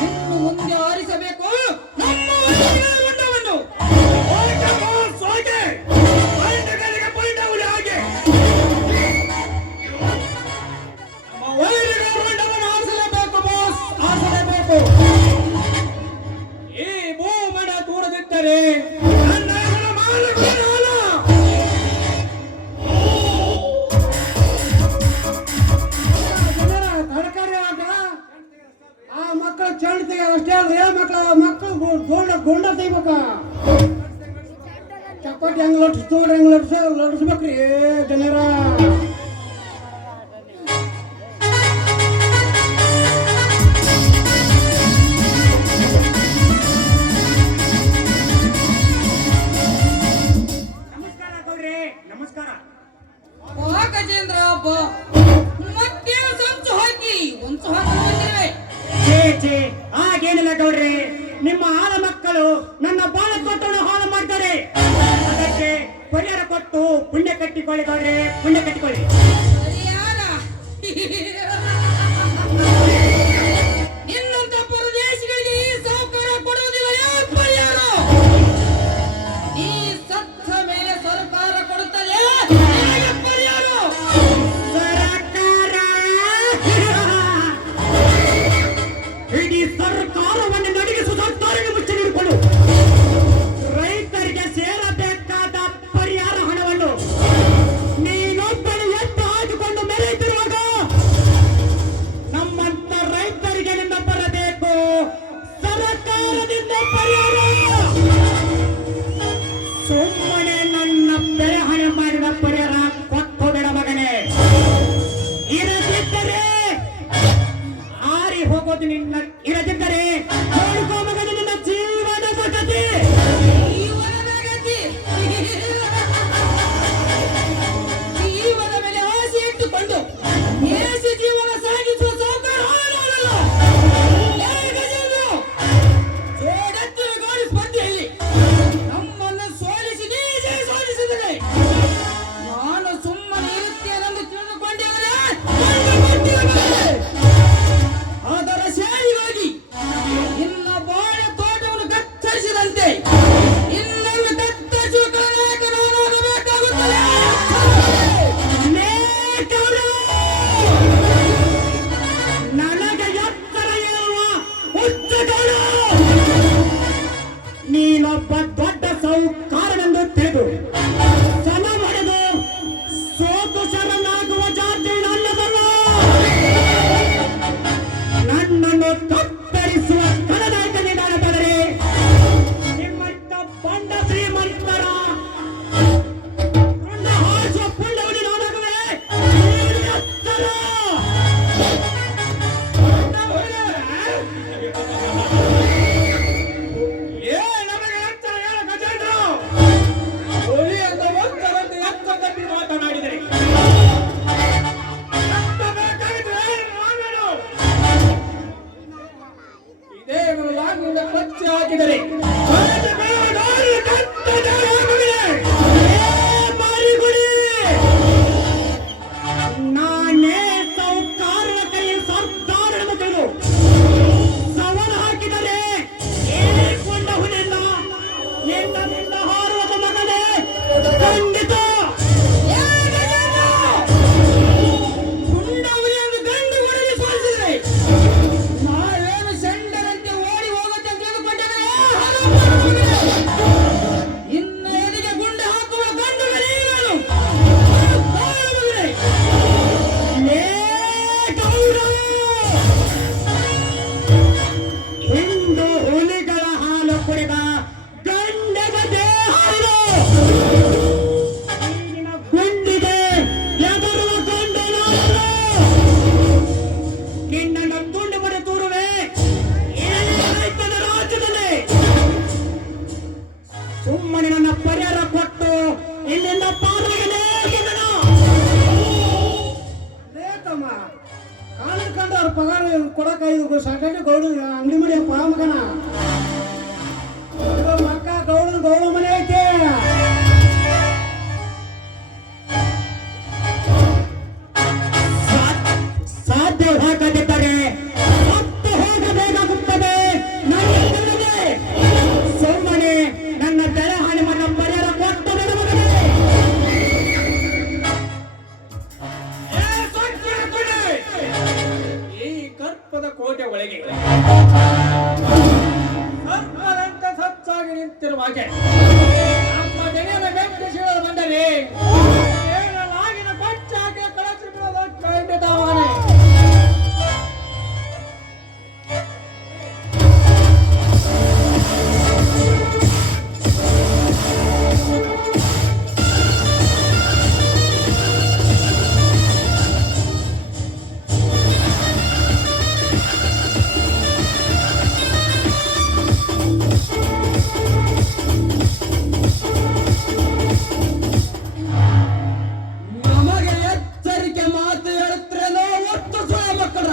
ಇನ್ನು ಮುಂದೆ ಆರಿಸಬೇಕು ನಮ್ಮ ಗುಂಡವನ್ನು. ಹೋಗೆ ಬಾಸ್, ಹೋಗೆ. ಪೈಂಡಗಳಿಗೆ ಪೈಂಡವುಲಿ ಹಾಗೆ ನಮ್ಮ ವೈರಿಗಳ ರುಂಡವನ್ನು ಆರಿಸಲೇಬೇಕು ಬಾಸ್, ಆರಿಸಲೇಬೇಕು. ಈ ಭೂಮಡ ದೂರದಿದ್ದರೆ ನನ್ನ ಹೆಸರು ಮಾಲಗುಣಾಲ. ಜನರ ತರಕಾರಿ ಆಟ ಆ ಮಕ್ಕಳ ಚಂಡ್ ತೆಗೆಯೋದು ಅಷ್ಟೇ ಅಲ್ರಿ, ಮಕ್ಕಳು ಗುಂಡ ತೆಗಿಬೇಕ. ಚಪಾತಿ ಹೆಂಗ್ ಲಟ್ಸ್ತಾರೆ ಹೆಂಗ್ ಲಟ್ಸ್ಬೇಕ್ರಿ ಜನರ. ನಮಸ್ಕಾರ ಗೌಡ್ರಿ, ನಮಸ್ಕಾರ. ಬಾ ಗಜೇಂದ್ರ ಬಾ. ಮತ್ತೇನು ಸಂಚು ಹಾಕಿ ಹೊಂಚು ಹಾಕಿ ಬಂದಿರುವೆ. ಛೇ ಹಾಗೇನಿಲ್ಲ ಗೌಡ್ರಿ, ನಿಮ್ಮ ಆಳ ಮಕ್ಕಳು ನನ್ನ ಬಾಳ ಕೊಟ್ಟನ್ನು ಹಾಳು ಮಾಡ್ತಾರೆ. ಅದಕ್ಕೆ ಪರಿಹಾರ ಕೊಟ್ಟು ಪುಣ್ಯ ಕಟ್ಟಿಕೊಳ್ಳಿ ಗೌಡ್ರಿ, ಪುಣ್ಯ ಕಟ್ಟಿಕೊಳ್ಳಿ. ಪರಿಹಾರ? ನಿನ್ನಂತ ಪರದೇಶಿಗಳಿಗೆ ಈ ಸಾಹುಕಾರ ಕೊಡುವುದಿಲ್ಲ. ಯಾಕೆ ಪರಿಹಾರ? ಈ ಸತ್ತ ಮೇಲೆ ಸರ್ಕಾರ ಕೊಡುತ್ತದೆ. ನಿನಗೆ ಪರಿಹಾರ ಸರ್ಕಾರ ಬುದ್ಧಿ ನಿನ್ನ ಇರದಿದ್ದರೆ ನೋಡ್ಕೋ ಮಗನ ನಿನ್ನ ಜೀವನ ಪದ್ಧತಿ. ಜೀವನ ಮೇಲೆ ಆಸೆ ಇಟ್ಟುಕೊಂಡು ದೇಶ ಜೀವನ ಸಾಗಿಸುವ ಜೋಡೆತ್ತಿನ ಗಾಡಿ ಸ್ಪರ್ಧೆಯಲ್ಲಿ ನಮ್ಮನ್ನು ಸೋಲಿಸಿ ನೀಜೇ ಸೋಲಿಸಿದರೆ ನಾನು ಸುಮ್ಮನೆ ಇರುತ್ತೇನೆಂದು ತಿಳಿದುಕೊಂಡಿದ್ದರೆ ಅದರ ಸೇರಿಗಾಗಿ ಇನ್ನ ಬಾಳೆ ತೋಟವನ್ನು ಕತ್ತರಿಸಿದಂತೆ ಇನ್ನೊಂದು ಕತ್ತರಿಸುವ ಕರ್ನಾಟಕ ನಾನಾಗಬೇಕಾಗುತ್ತದೆ. ನನಗೆ ಎತ್ತರ ಇರುವ ಉಚ್ಚಗಳು ನೀನೊಬ್ಬ ದೊಡ್ಡ ಸೌಕಾರನೆಂದು ತಿಳಿದು ಜನ ಹೊಡೆದು ಸೋತು ಶರಣಾಗುವ ಜಾತಿ ನನ್ನದಲ್ಲ. ನನ್ನನ್ನು ಕತ್ತರಿಸುವ ಕಳನಾಯಕ ನಿಧಾನ ಬದರೆ ನಿಮ್ಮಂತ ಬಂಡ ಶ್ರೀಮಂತರ ಕೊಂಡ ಹಾರಿಸುವ ಪುಂಡವನಿ ನಾನಾಗುವೆ. ನೀನು ಎತ್ತರ ನಮಗೆ ಎತ್ತರ ಹೇಳ ಗಜೇಂದ್ರ. ಹುಲಿ ಅಂತ ಒತ್ತರಂತೆ ಎತ್ತದಲ್ಲಿ ಮಾತನಾಡಿದರೆ ಎತ್ತಬೇಕಾಗಿದ್ರೆ ನಾವೇನು? ಇದೇ ಲಾಗಿಂದ ಕಚ್ಚಿ ಹಾಕಿದರೆ ನಾನೇ ಸೌಕಾರನ ಕೈ ಸರ್ದಾರನ ತಿಳಿದು ಸವನ ಹಾಕಿದರೆ ಕೊಂಡ ಹುಲಿಲ್ಲ ನಿನ್ನ ಹಾರುವ ಮಗನೇ ಖಂಡಿತ ಹುಂಡವರಿಯನ್ನು ಗಂಡು ಹೊಡೆದು ಸೋಲಿಸಿದರೆ ನಾವೇನು ಸೆಂಡರಂತೆ ಓಡಿ ಹೋಗುತ್ತೆ ಅಂತ ತಿಳಿದುಕೊಂಡಿದ್ದರೆ ಇನ್ನು ಎದೆಗೆ ಗುಂಡು ಹಾಕುವ ಗಂಡು ಗಲೀಗಳು ಲೇ ಗೌಡ, ಹಿಂಡು ಹುಲಿಗಳ ಹಾಲು ಕುಡಿದ ಗಂಡಗ ದೇಹ ಇದು. ಈಗಿನ ಗುಂಡಿಗೆ ಎದುರುವ ಗಂಡು ನಾನು. ನಿನ್ನನ್ನು ತುಂಡು ಮರೆ ತೂರುವೆ ಈ ರೈತನ ರಾಜ್ಯದಲ್ಲಿ. ಸುಮ್ಮನೆ ನನ್ನ ಪರಿಹಾರ ಕೊಟ್ಟು ಇಲ್ಲಿಂದ ಪಾರಾಗಲೇ ಲೇತಮ್ಮ ಕಾಣ್ಕೊಂಡು ಅವ್ರ ಪಗಾರ ಕೊಡಕ ಇದು ಸಾಕಷ್ಟು ಗೌಡ ಅಂಗಡಿ ಮಡಿಯಪ್ಪ ಮಗನ ಇದು ಮಕ್ಕ ಗೌಡ ಮನೆ ಐತೆ. ಸಾಧ್ಯವಾಗದಿದ್ದರೆ ಸತ್ತು ಹೋಗಬೇಕಾಗುತ್ತದೆ. ನನಗೆ ಸುಮ್ಮನೆ ನನ್ನ ಬೆಳೆ ಹಾನಿ ಮನ ಪರಿಹಾರ ಕೊಟ್ಟು ನನ್ನ ಮಗನೇ. ಈ ಕರ್ಪದ ಕೋಟೆ ಒಳಗೆ ಸರ್ಪದಂತೆ ಸಚ್ಚಾಗಿ ನಿಂತಿರುವಾಗೆ ನಮ್ಮ ಜನರ ಬೆಟ್ಟು ಸೀಳಲು ಬಂದರೆ ಏಳಲಾಗಿನ ಪಚ್ಚಾಗಿ ಕಳಚಿ ಬಿಡೋದು ಖಂಡಿತವಾಗಲೇ. ನಮಗೆ ಎಚ್ಚರಿಕೆ ಮಾತು ಹೇಳುತ್ತಿರೇನೋ ಒಟ್ಟು ಸುಳ ಮಕ್ಕಳ.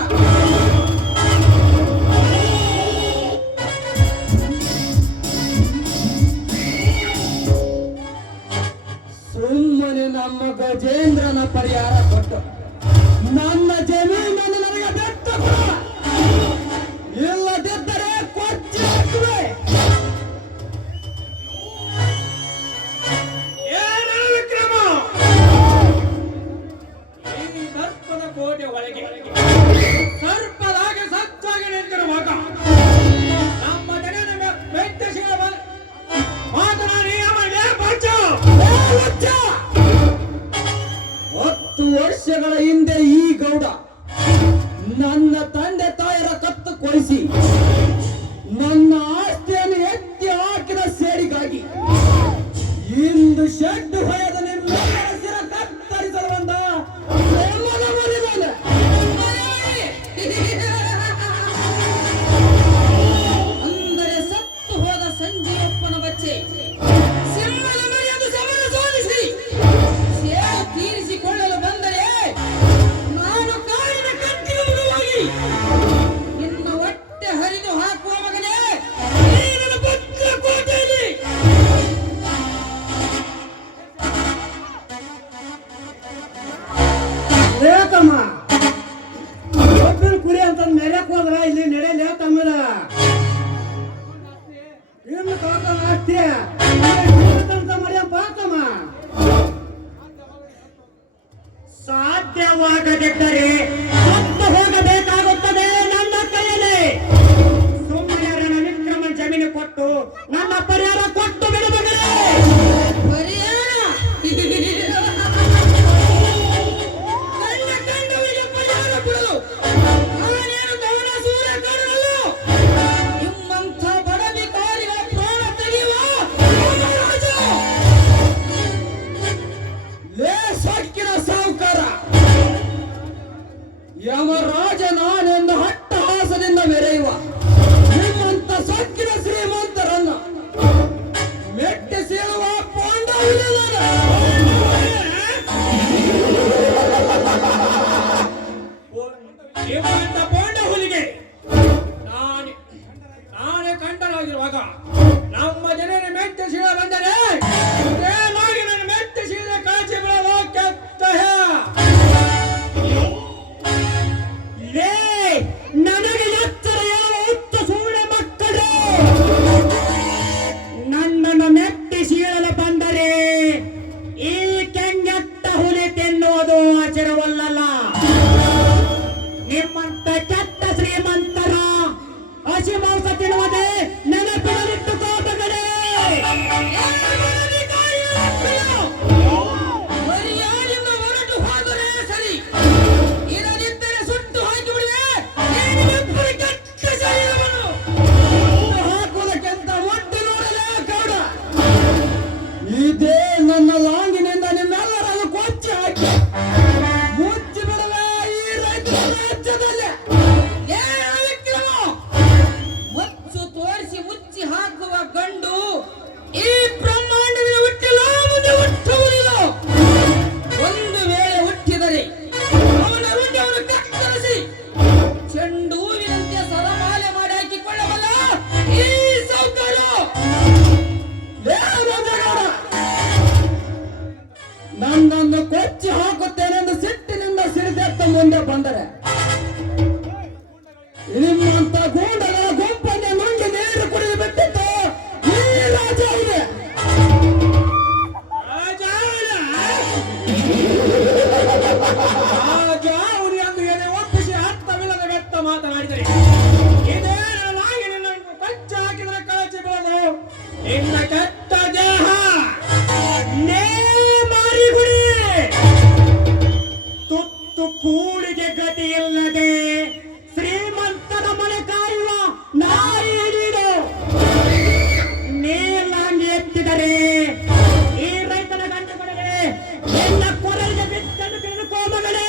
ಸುಮ್ಮನೆ ನಮ್ಮ ಗಜೇಂದ್ರನ ಪರಿಹಾರ ಕೊಟ್ಟು ನನ್ನ ಜಮೀನನ್ನು ನನಗೆ ಬೆಟ್ಟು ಕೊಡ. ಇಲ್ಲದಿದ್ದರೆ ಕೊಚ್ಚಿ ಹಾಕುವೆ. ಏನೋ ವಿಕ್ರಮ, ಈ ಸರ್ಪದ ಕೋಟೆ ಒಳಗೆ ಸರ್ಪದಾಗೆ ಸಚ್ಚಾಗಿ ನಿಂತಿರುವಾಗ ನಮ್ಮ ಜನರ ಬೆಟ್ಟು ಮಾತನಾಡಿ ಆಮೇಲೆ ಬಚ್ಚು. 10 ವರ್ಷಗಳ ಹಿಂದೆ ಈ ಗೌಡ ನನ್ನ ತಂದೆ ತಾಯರ ಕತ್ತು ಕೊಡಿಸಿ ನನ್ನ ಆಸ್ತಿಯನ್ನು ಎತ್ತಿ ಹಾಕಿದ ಸೇಡಿಗಾಗಿ ಇಂದು ಶೆಡ್ ಹೊಯದ ನಿಮ್ಮೆಲ್ಲರ ಶಿರ ಕತ್ತರಿಸಲು ಬಂದ ಪ್ರೇಮದ ಮರಿದಾನೆ. ನಿನ್ನ ಹೊಟ್ಟೆ ಹರಿದು ಹಾಕುವ ಮಗನೇ ಈ ನನ್ನ ಭದ್ರ ಕೋಟೆಯಲ್ಲಿ ಲೇತಮ್ಮ ಒಬ್ಬನ ಕುರಿ ಅಂತ ನೆರೆಕ್ ಹೋದ್ರ ಇಲ್ಲಿ ನಡೆಯಲೇ ತಮ್ಮದ ಇನ್ನು ಕಾಕ ಅಷ್ಟೇ ಅಂತ ಮರ್ಯಾದ ಬಾತಮ್ಮ ಸಾಧ್ಯವಾಗದಿದ್ದರೆ ಸತ್ತು ಹೋಗಬೇಕಾಗುತ್ತದೆ ನನ್ನ ಕೈಯಲ್ಲಿ. ಸುಮ್ಮನೆ ವಿಕ್ರಮ ಜಮೀನು ಕೊಟ್ಟು ನನ್ನ ಪರಿಹಾರ ಕೊಟ್ಟು ಬಿಡಬೇಕೇ. ಪರಿಹಾರ ನನ್ನ ಗಂಡನಿಗೆ ಪರಿಹಾರ ಕೊಡಲು ನಾನೇನು ದವನ ಸೂರ್ಯ ಕಾಣಲು ನಿಮ್ಮಂಥ ಬಡ ಬಿಕಾರಿಗಳ ಪ್ರಾಣ ತೆಗೆಯುವ ರಾಜ. ಲೇ ಸೊಕ್ಕಿನ ಸಾಹುಕಾರ, ಯಮರಾಜ ನಾನೆಂದು ಹಟ್ಟಹಾಸದಿಂದ ಮೆರೆಯುವ ನಿಮ್ಮಂತ ಸೊಕ್ಕಿನ ಶ್ರೀಮಂತರನ್ನ ಮೆಟ್ಟಿ ಸೇರುವ ಪಾಂಡವನಿಲ್ಲ. ನಿಮ್ಮಂತ ಬೋಂಡ ಹುಲಿಗೆ ನಾನೇ ಕಂಡನಾಗಿರುವಾಗ ನಮ್ಮ ಜನರ ಮೆಟ್ಟ ಶಿವ ಬಂದರೆ ಪ್ರೇಮಾಗಿ ನನ್ನ ಮೆಟ್ಟ ಶಿವದ ಕಾಚಿ ಬಿಡಲು ಕೆತ್ತ ನನಗೆ ಎತ್ತರ ಯಾವ ಉತ್ತ ಸೂಳೆ ಮಕ್ಕಳು ನನ್ನನ್ನು ಮೆಟ್ಟಿ ಶೀಳಲು ಬಂದರೆ ಈ ಕೆಂಗೆಟ್ಟ ಹುಲಿ ತಿನ್ನುವುದು ಆಚರವಲ್ಲ. ನಿಮ್ಮಂತ ಕೆಟ್ಟ ಶ್ರೀಮಂತರ ಹಸಿ ಮಾಂಸ ತಿನ್ನುವುದೇ ನೆನಪಿನಲ್ಲಿಟ್ಟುಕೋ ಮಗನೇ. ಮರ್ಯಾದೆಯಿಂದ ಹೊರಟು ಹೋದರೆ ಸರಿ, ಇರದಿದ್ದರೆ ಸುಟ್ಟು ಹಾಕಿ ಬಿಡುವೆ. ಕೆಟ್ಟ ಶರೀರವನ್ನು ಹಾಕುವುದಕ್ಕಿಂತ ಒಟ್ಟು ನೋಡಲೇ ಗೌಡ, ಇದೇ ನನ್ನ ಲಾಂಗಿನಿಂದ ನಿಮ್ಮೆಲ್ಲರನ್ನು ಕೊಚ್ಚಿ ಹಾಕಿ ಮುಚ್ಚಿ ಬಿಡಲೇ ಈ ರೈತರ ರಾಜ್ಯದಲ್ಲಿ. ಏನು ವಿಕ್ರಮ? ಮುಚ್ಚು ತೋರಿಸಿ ಮುಚ್ಚಿ ಹಾಕುವ ಗಂಡು ಈ ಬ್ರಹ್ಮಾಂಡದ ಹುಟ್ಟಿಲ್ಲ, ಮುಂದೆ ಹುಟ್ಟುವುದಿಲ್ಲ. ಒಂದು ವೇಳೆ ಹುಟ್ಟಿದರೆ ಅವನ ರುಂಡವನ್ನು ಕತ್ತರಿಸಿ ಚೆಂಡು ಹೂವಿನಂತೆ ಸರಮಾಲೆ ಮಾಡಿ ಹಾಕಿಕೊಳ್ಳಬಲ್ಲ ಈ ಸೌಕರ್ಯ. ನನ್ನನ್ನು ಕೊಚ್ಚಿ ಹಾಕುತ್ತೇನೆಂದು ಸಿಟ್ಟಿನಿಂದ ಸಿಡಿದೆತ್ತ ಮುಂದೆ ಬಂದರೆ ನಿಮ್ಮಂತ ಗೂಂಡಗಳ ಗುಂಪನ್ನು ನುಂಗಿ ನೀರು ಕುಡಿದು ಬಿಟ್ಟಿತ್ತು ಈ ರಾಜ ಇದೆ. ಎಂದು ಏನೇ ಒಪ್ಪಿಸಿ ಅರ್ಥವಿಲ್ಲದ ವ್ಯಕ್ತ ಮಾತನಾಡಿದರೆ ಇದೇ ನಾಯಿ ನಿನ್ನನ್ನು ಕಚ್ಚ ಹಾಕಿದರೆ ಕಳಚಿ ಬೀಳಲು ನಿನ್ನ ಕೆಟ್ಟ ದೇಹ ನೇ ಮಾರಿಗುಡಿ ತುತ್ತು ಕೂಡಿಗೆ ಗತಿ ಇಲ್ಲದೆ ಶ್ರೀಮಂತನ ಮನೆ ಕಾಯುವ ನಾರಿ ಹಿಡಿದು ನೀಲಾಂಗಿ ಎತ್ತಿದರೆ ಈ ರೈತನ ಗಂಡ ಮಗನೇ ನಿನ್ನ ಕೊರಳಿಗೆ ಬಿತ್ತನ್ನು ತಿಳಿದುಕೋ ಮಗನೇ.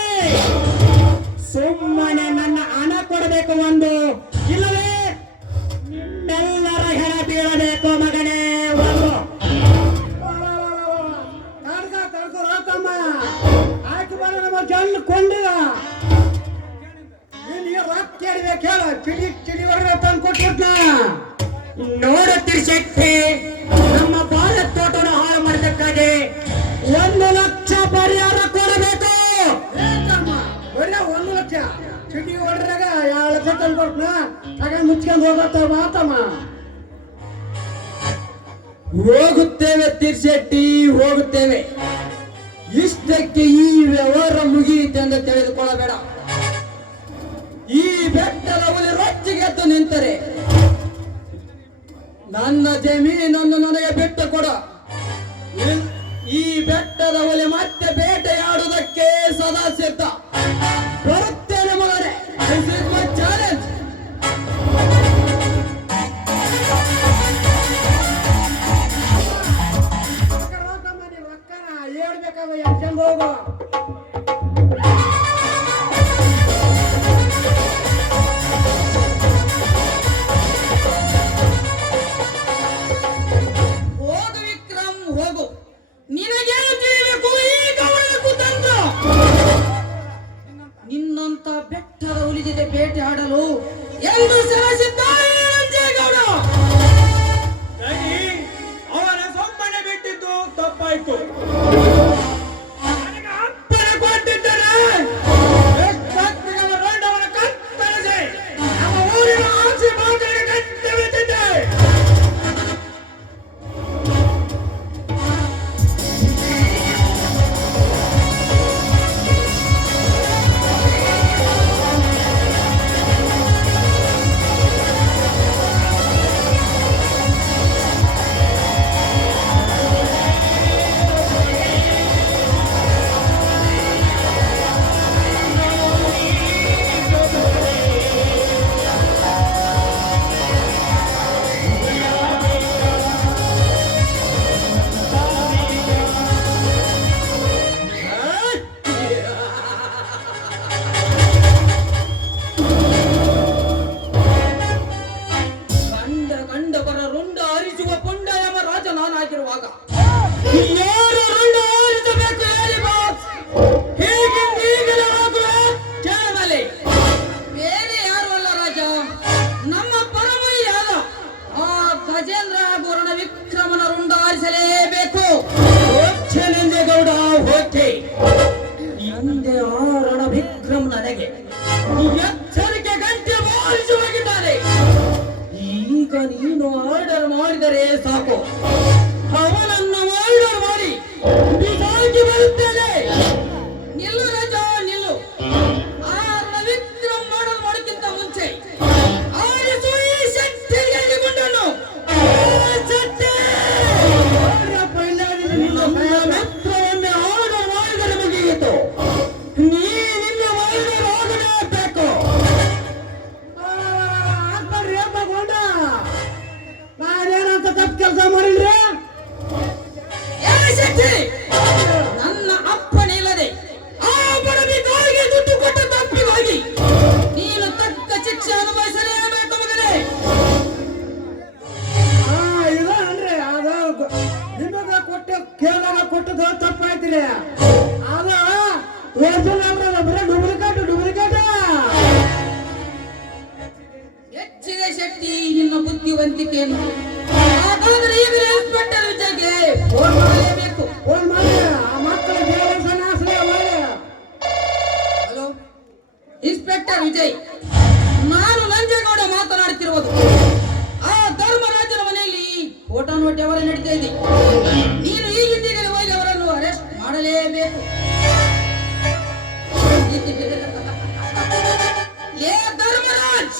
ಸುಮ್ಮನೆ ನನ್ನ ಹಣ ಕೊಡಬೇಕು ಒಂದು, ಇಲ್ಲವೇ ನಿಮ್ಮೆಲ್ಲರ ಹೆಣ ಬೀಳಬೇಕು ಮಗನೇ ಒಂದು. ತಡ್ಕೋ ರಾತಮ್ಮ ಆಯ್ತು ಬರ ನಮ್ಮ ಜನ್ ಕೊಂಡಿದ ನೀನು ರೊಕ್ಕ ಕೇಳಿಬೇಕು ಹೇಳ ಚಿಡಿ ಹೊರಗೆ ತಂದು ಕೊಟ್ಟಿದ್ನ. ನೋಡುತ್ತೀರಿ ಶಕ್ತಿ, ನಮ್ಮ ಭಾರತ ತೋಟವನ್ನು ಹಾಳು ಮಾಡಿದ್ದಕ್ಕಾಗಿ 1 ಲಕ್ಷ ಪರಿಹಾರ ಕೊಡಬೇಕು. ಬರೀ 1 ಲಕ್ಷ ಚಿಡಿ ಹೊಡ್ರಾಗ 2 ಲಕ್ಷ ತಂದು ಕೊಟ್ನ ತಗೊಂಡು ಮುಚ್ಕೊಂಡು ಹೋಗತ್ತ ಮಾತಮ್ಮ. ಹೋಗುತ್ತೇವೆ ತಿರ್ಶೆಟ್ಟಿ, ಹೋಗುತ್ತೇವೆ. ಇಷ್ಟಕ್ಕೆ ಈ ವ್ಯವಹಾರ ಮುಗಿಯಿತೆಂದು ತಿಳಿದುಕೊಳ್ಳಬೇಡ. ಈ ಬೆಟ್ಟದ ಹುಲಿ ರೊಚ್ಚಿಗೆದ್ದು ನಿಂತರೆ ನನ್ನ ಜಮೀನನ್ನು ನನಗೆ ಬಿಟ್ಟು ಕೊಡ. ಈ ಬೆಟ್ಟದ ಹುಲಿ ಮತ್ತೆ ಬೇಟೆಯಾಡುವುದಕ್ಕೆ ಸದಾ ಸಿದ್ಧ. ಬರುತ್ತೇನೆ ಮಗನೇ. This is my challenge. ಹೇಳ್ಬೇಕಾದ ಎಕ್ಸಾಮ್ ಹೋಗೋ. ಹೋಗು ವಿಕ್ರಮ್ ಹೋಗು. ನಿನಗೇನು ತಿಳಿಬೇಕು ಈ ಗಮನಕ್ಕೂ ತಂತ್ರ? ಭೇಟಿ ಆಡಲು ಎಂದು ಸೆಳೆಸಿದ್ದಾರೆ ನಂಜೇಗೌಡ. ಅವನ ಸೊಮ್ಮನೆ ಬಿಟ್ಟಿದ್ದು ತಪ್ಪಾಯ್ತು. ನನಗೆ ಅಪ್ಪಣೆ ಕೊಟ್ಟಿದ್ದರೆ ಎಷ್ಟೊತ್ತಿಗೆ ರಂಡವನ ಕತ್ತರಿಸಿ ನಮ್ಮ ಊರಿನ ಆಚೆ ಬಾಗಿಲಿಗೆ ಕಟ್ಟಿ ಬಿಟ್ಟಿದ್ದೆ. ಕಂಡವರ ರುಂಡ ಹರಿಸುವ ಪುಂಡ ಎಂಬ ರಾಜ ನಾನಾಗಿರುವಾಗ ಯಾರು ರುಂಡ ಹರಿಸಬೇಕು ಹೇಳಿ ಬಾಸ್. ಹೀಗಿಂದೀಗಲೇ ಆಗುವೆ ಕೇಳಮಲೆ. ಬೇರೆ ಯಾರು ಅಲ್ಲ ರಾಜ, ನಮ್ಮ ಪರಮಯ್ಯಾದ ಆ ಗಜೇಂದ್ರ ಹಾಗೂ ರಣವಿಕ್ರಮನ ರುಂಡ ಹರಿಸಲೇಬೇಕು. ನಂಜೇಗೌಡ ಹೋಕೆ ಹಿಂದೆ ಆ ರಣವಿಕ್ರಮ್ ನನಗೆ ಎಚ್ಚರಿಕೆ ಗಂಟೆ ಬಾರಿಸಿ ಹೋಗಿದ್ದಾರೆ. ಈಗ ನೀನು ಆರ್ಡರ್ ಮಾಡಿದರೆ ಸಾಕು, ಅವನನ್ನು ಆರ್ಡರ್ ಮಾಡಿ ಬಿಸಾಕಿ ಬರುತ್ತೇನೆ. ನಿಲ್ಲು ರಾಜ ನಿಲ್ಲು. ಆ ರಣವಿಕ್ರಮ್ ಮಾಡಲ್ ಮಾಡೋಕ್ಕಿಂತ ಮುಂಚೆ ಆರಿಸು ಈ ಶಕ್ತಿಗೆ ಗುಂಡನ್ನು. ಮಿತ್ರವನ್ನೇ ಆರ್ಡರ್ ಮಾಡಿದರೆ ಮುಗಿಯಿತು. ನೀನಿನ್ನ ಆರ್ಡರ್ ಆಗಲೇಬೇಕು. ನಾನೇನಂತ ತಪ್ಪು ಕೆಲಸ ಮಾಡಿಲ್ರಿ? ಶಕ್ತಿ ನನ್ನ ಅಪ್ಪನೇ ಇಲ್ಲದೆ ಆ ಬಡವಿಗಾಗಿ ದುಡ್ಡು ಕೊಟ್ಟ ತಪ್ಪಿಗಾಗಿ ನೀನು ತಕ್ಕ ಶಿಕ್ಷೆ ಅನುಭವಿಸಲೇಬೇಕು ಮಗನೇ. ಇದು ಅನ್ರಿ ಅದು ನಿಮಗ ಕೊಟ್ಟು ಕೇಳಾಗ ಕೊಟ್ಟದ್ದು ತಪ್ಪಾಯ್ತಿರಿ. ಅದು ಒರಿಜಿನಲ್ ಬರೀ ಡೂಪ್ಲಿಕೇಟ್. ಹೆಚ್ಚಿನ ಶಕ್ತಿ ನಿನ್ನ ಬುದ್ಧಿವಂತಿಕೆಯನ್ನು. ಹಾಗಾದರೆ ಈಗಲೇ ಇನ್ಸ್ಪೆಕ್ಟರ್ ವಿಜಯ್ಗೆ ಫೋನ್ ಮಾಡಲೇಬೇಕು. ಫೋನ್ ಮಾಡಿ ಆ ಮಕ್ಕಳ ದೇವಸ್ಥಾನ ಆಶ್ರಯ ಮಾಡಿ. ಹಲೋ ಇನ್ಸ್ಪೆಕ್ಟರ್ ವಿಜಯ್, ನಾನು ನಂಜೇಗೌಡ ಮಾತನಾಡುತ್ತಿರುವುದು. ಆ ಧರ್ಮರಾಜನ ಮನೆಯಲ್ಲಿ ಫೋಟೋ ನೋಡಿ ಅವರ ನಡೀತಾ ಇದೆ. ನೀನು ಈ ಹಿಂದಿಗೆ ಹೋಗಿ ಅವರನ್ನು ಅರೆಸ್ಟ್ ಮಾಡಲೇಬೇಕು. ಏ ಧರ್ಮರಾಜ್,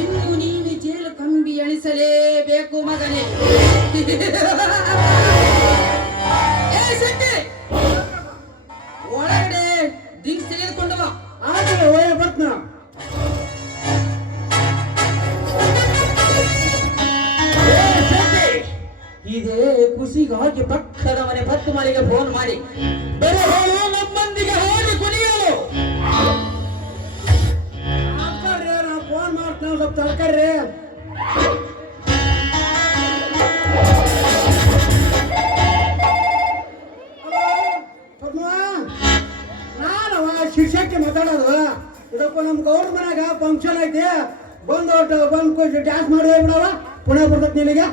ಇನ್ನು ನೀನು ಜೈಲು ಕಂಬಿ ಎಣಿಸಲೇಬೇಕು ಮಗನೇ. ಏ ಶೆಟ್ಟಿ, ಒಳಗಡೆ ಡ್ರಿಂಕ್ಸ್ ತೆಗೆದುಕೊಂಡು ಬಾ. ಆದ್ರೆ ಹೋಗಿ ಬರ್ತ. ಇದೇ ಖುಷಿಗಾಗಿ ಪಕ್ಕದ ಮನೆ ಪತ್ತು ಮನೆಗೆ ಫೋನ್ ಮಾಡಿ ಬರೋ ಹೇಳು ನಮ್ಮಂದಿಗೆ ಹೋಗಿ ಕುಣಿಯಲು. ಫೋನ್ ಮಾಡ್ತಾನೆ, ಸ್ವಲ್ಪ ತರ್ಕರ್ರಿ. ನಾನವ ಶಿಕ್ಷಕಿ ಮಾತಾಡೋದು. ಇದಪ್ಪ ನಮ್ಮ ಗೌಡ ಮನ್ಯಾಗ ಫಂಕ್ಷನ್ ಐತಿ, ಬಂದು ಡ್ಯಾನ್ಸ್ ಮಾಡಿ ಹೋಗ್ಬಿಡವ. ಪುಣೆ ಬರ್ತೈತಿ ನಿನಗೆ.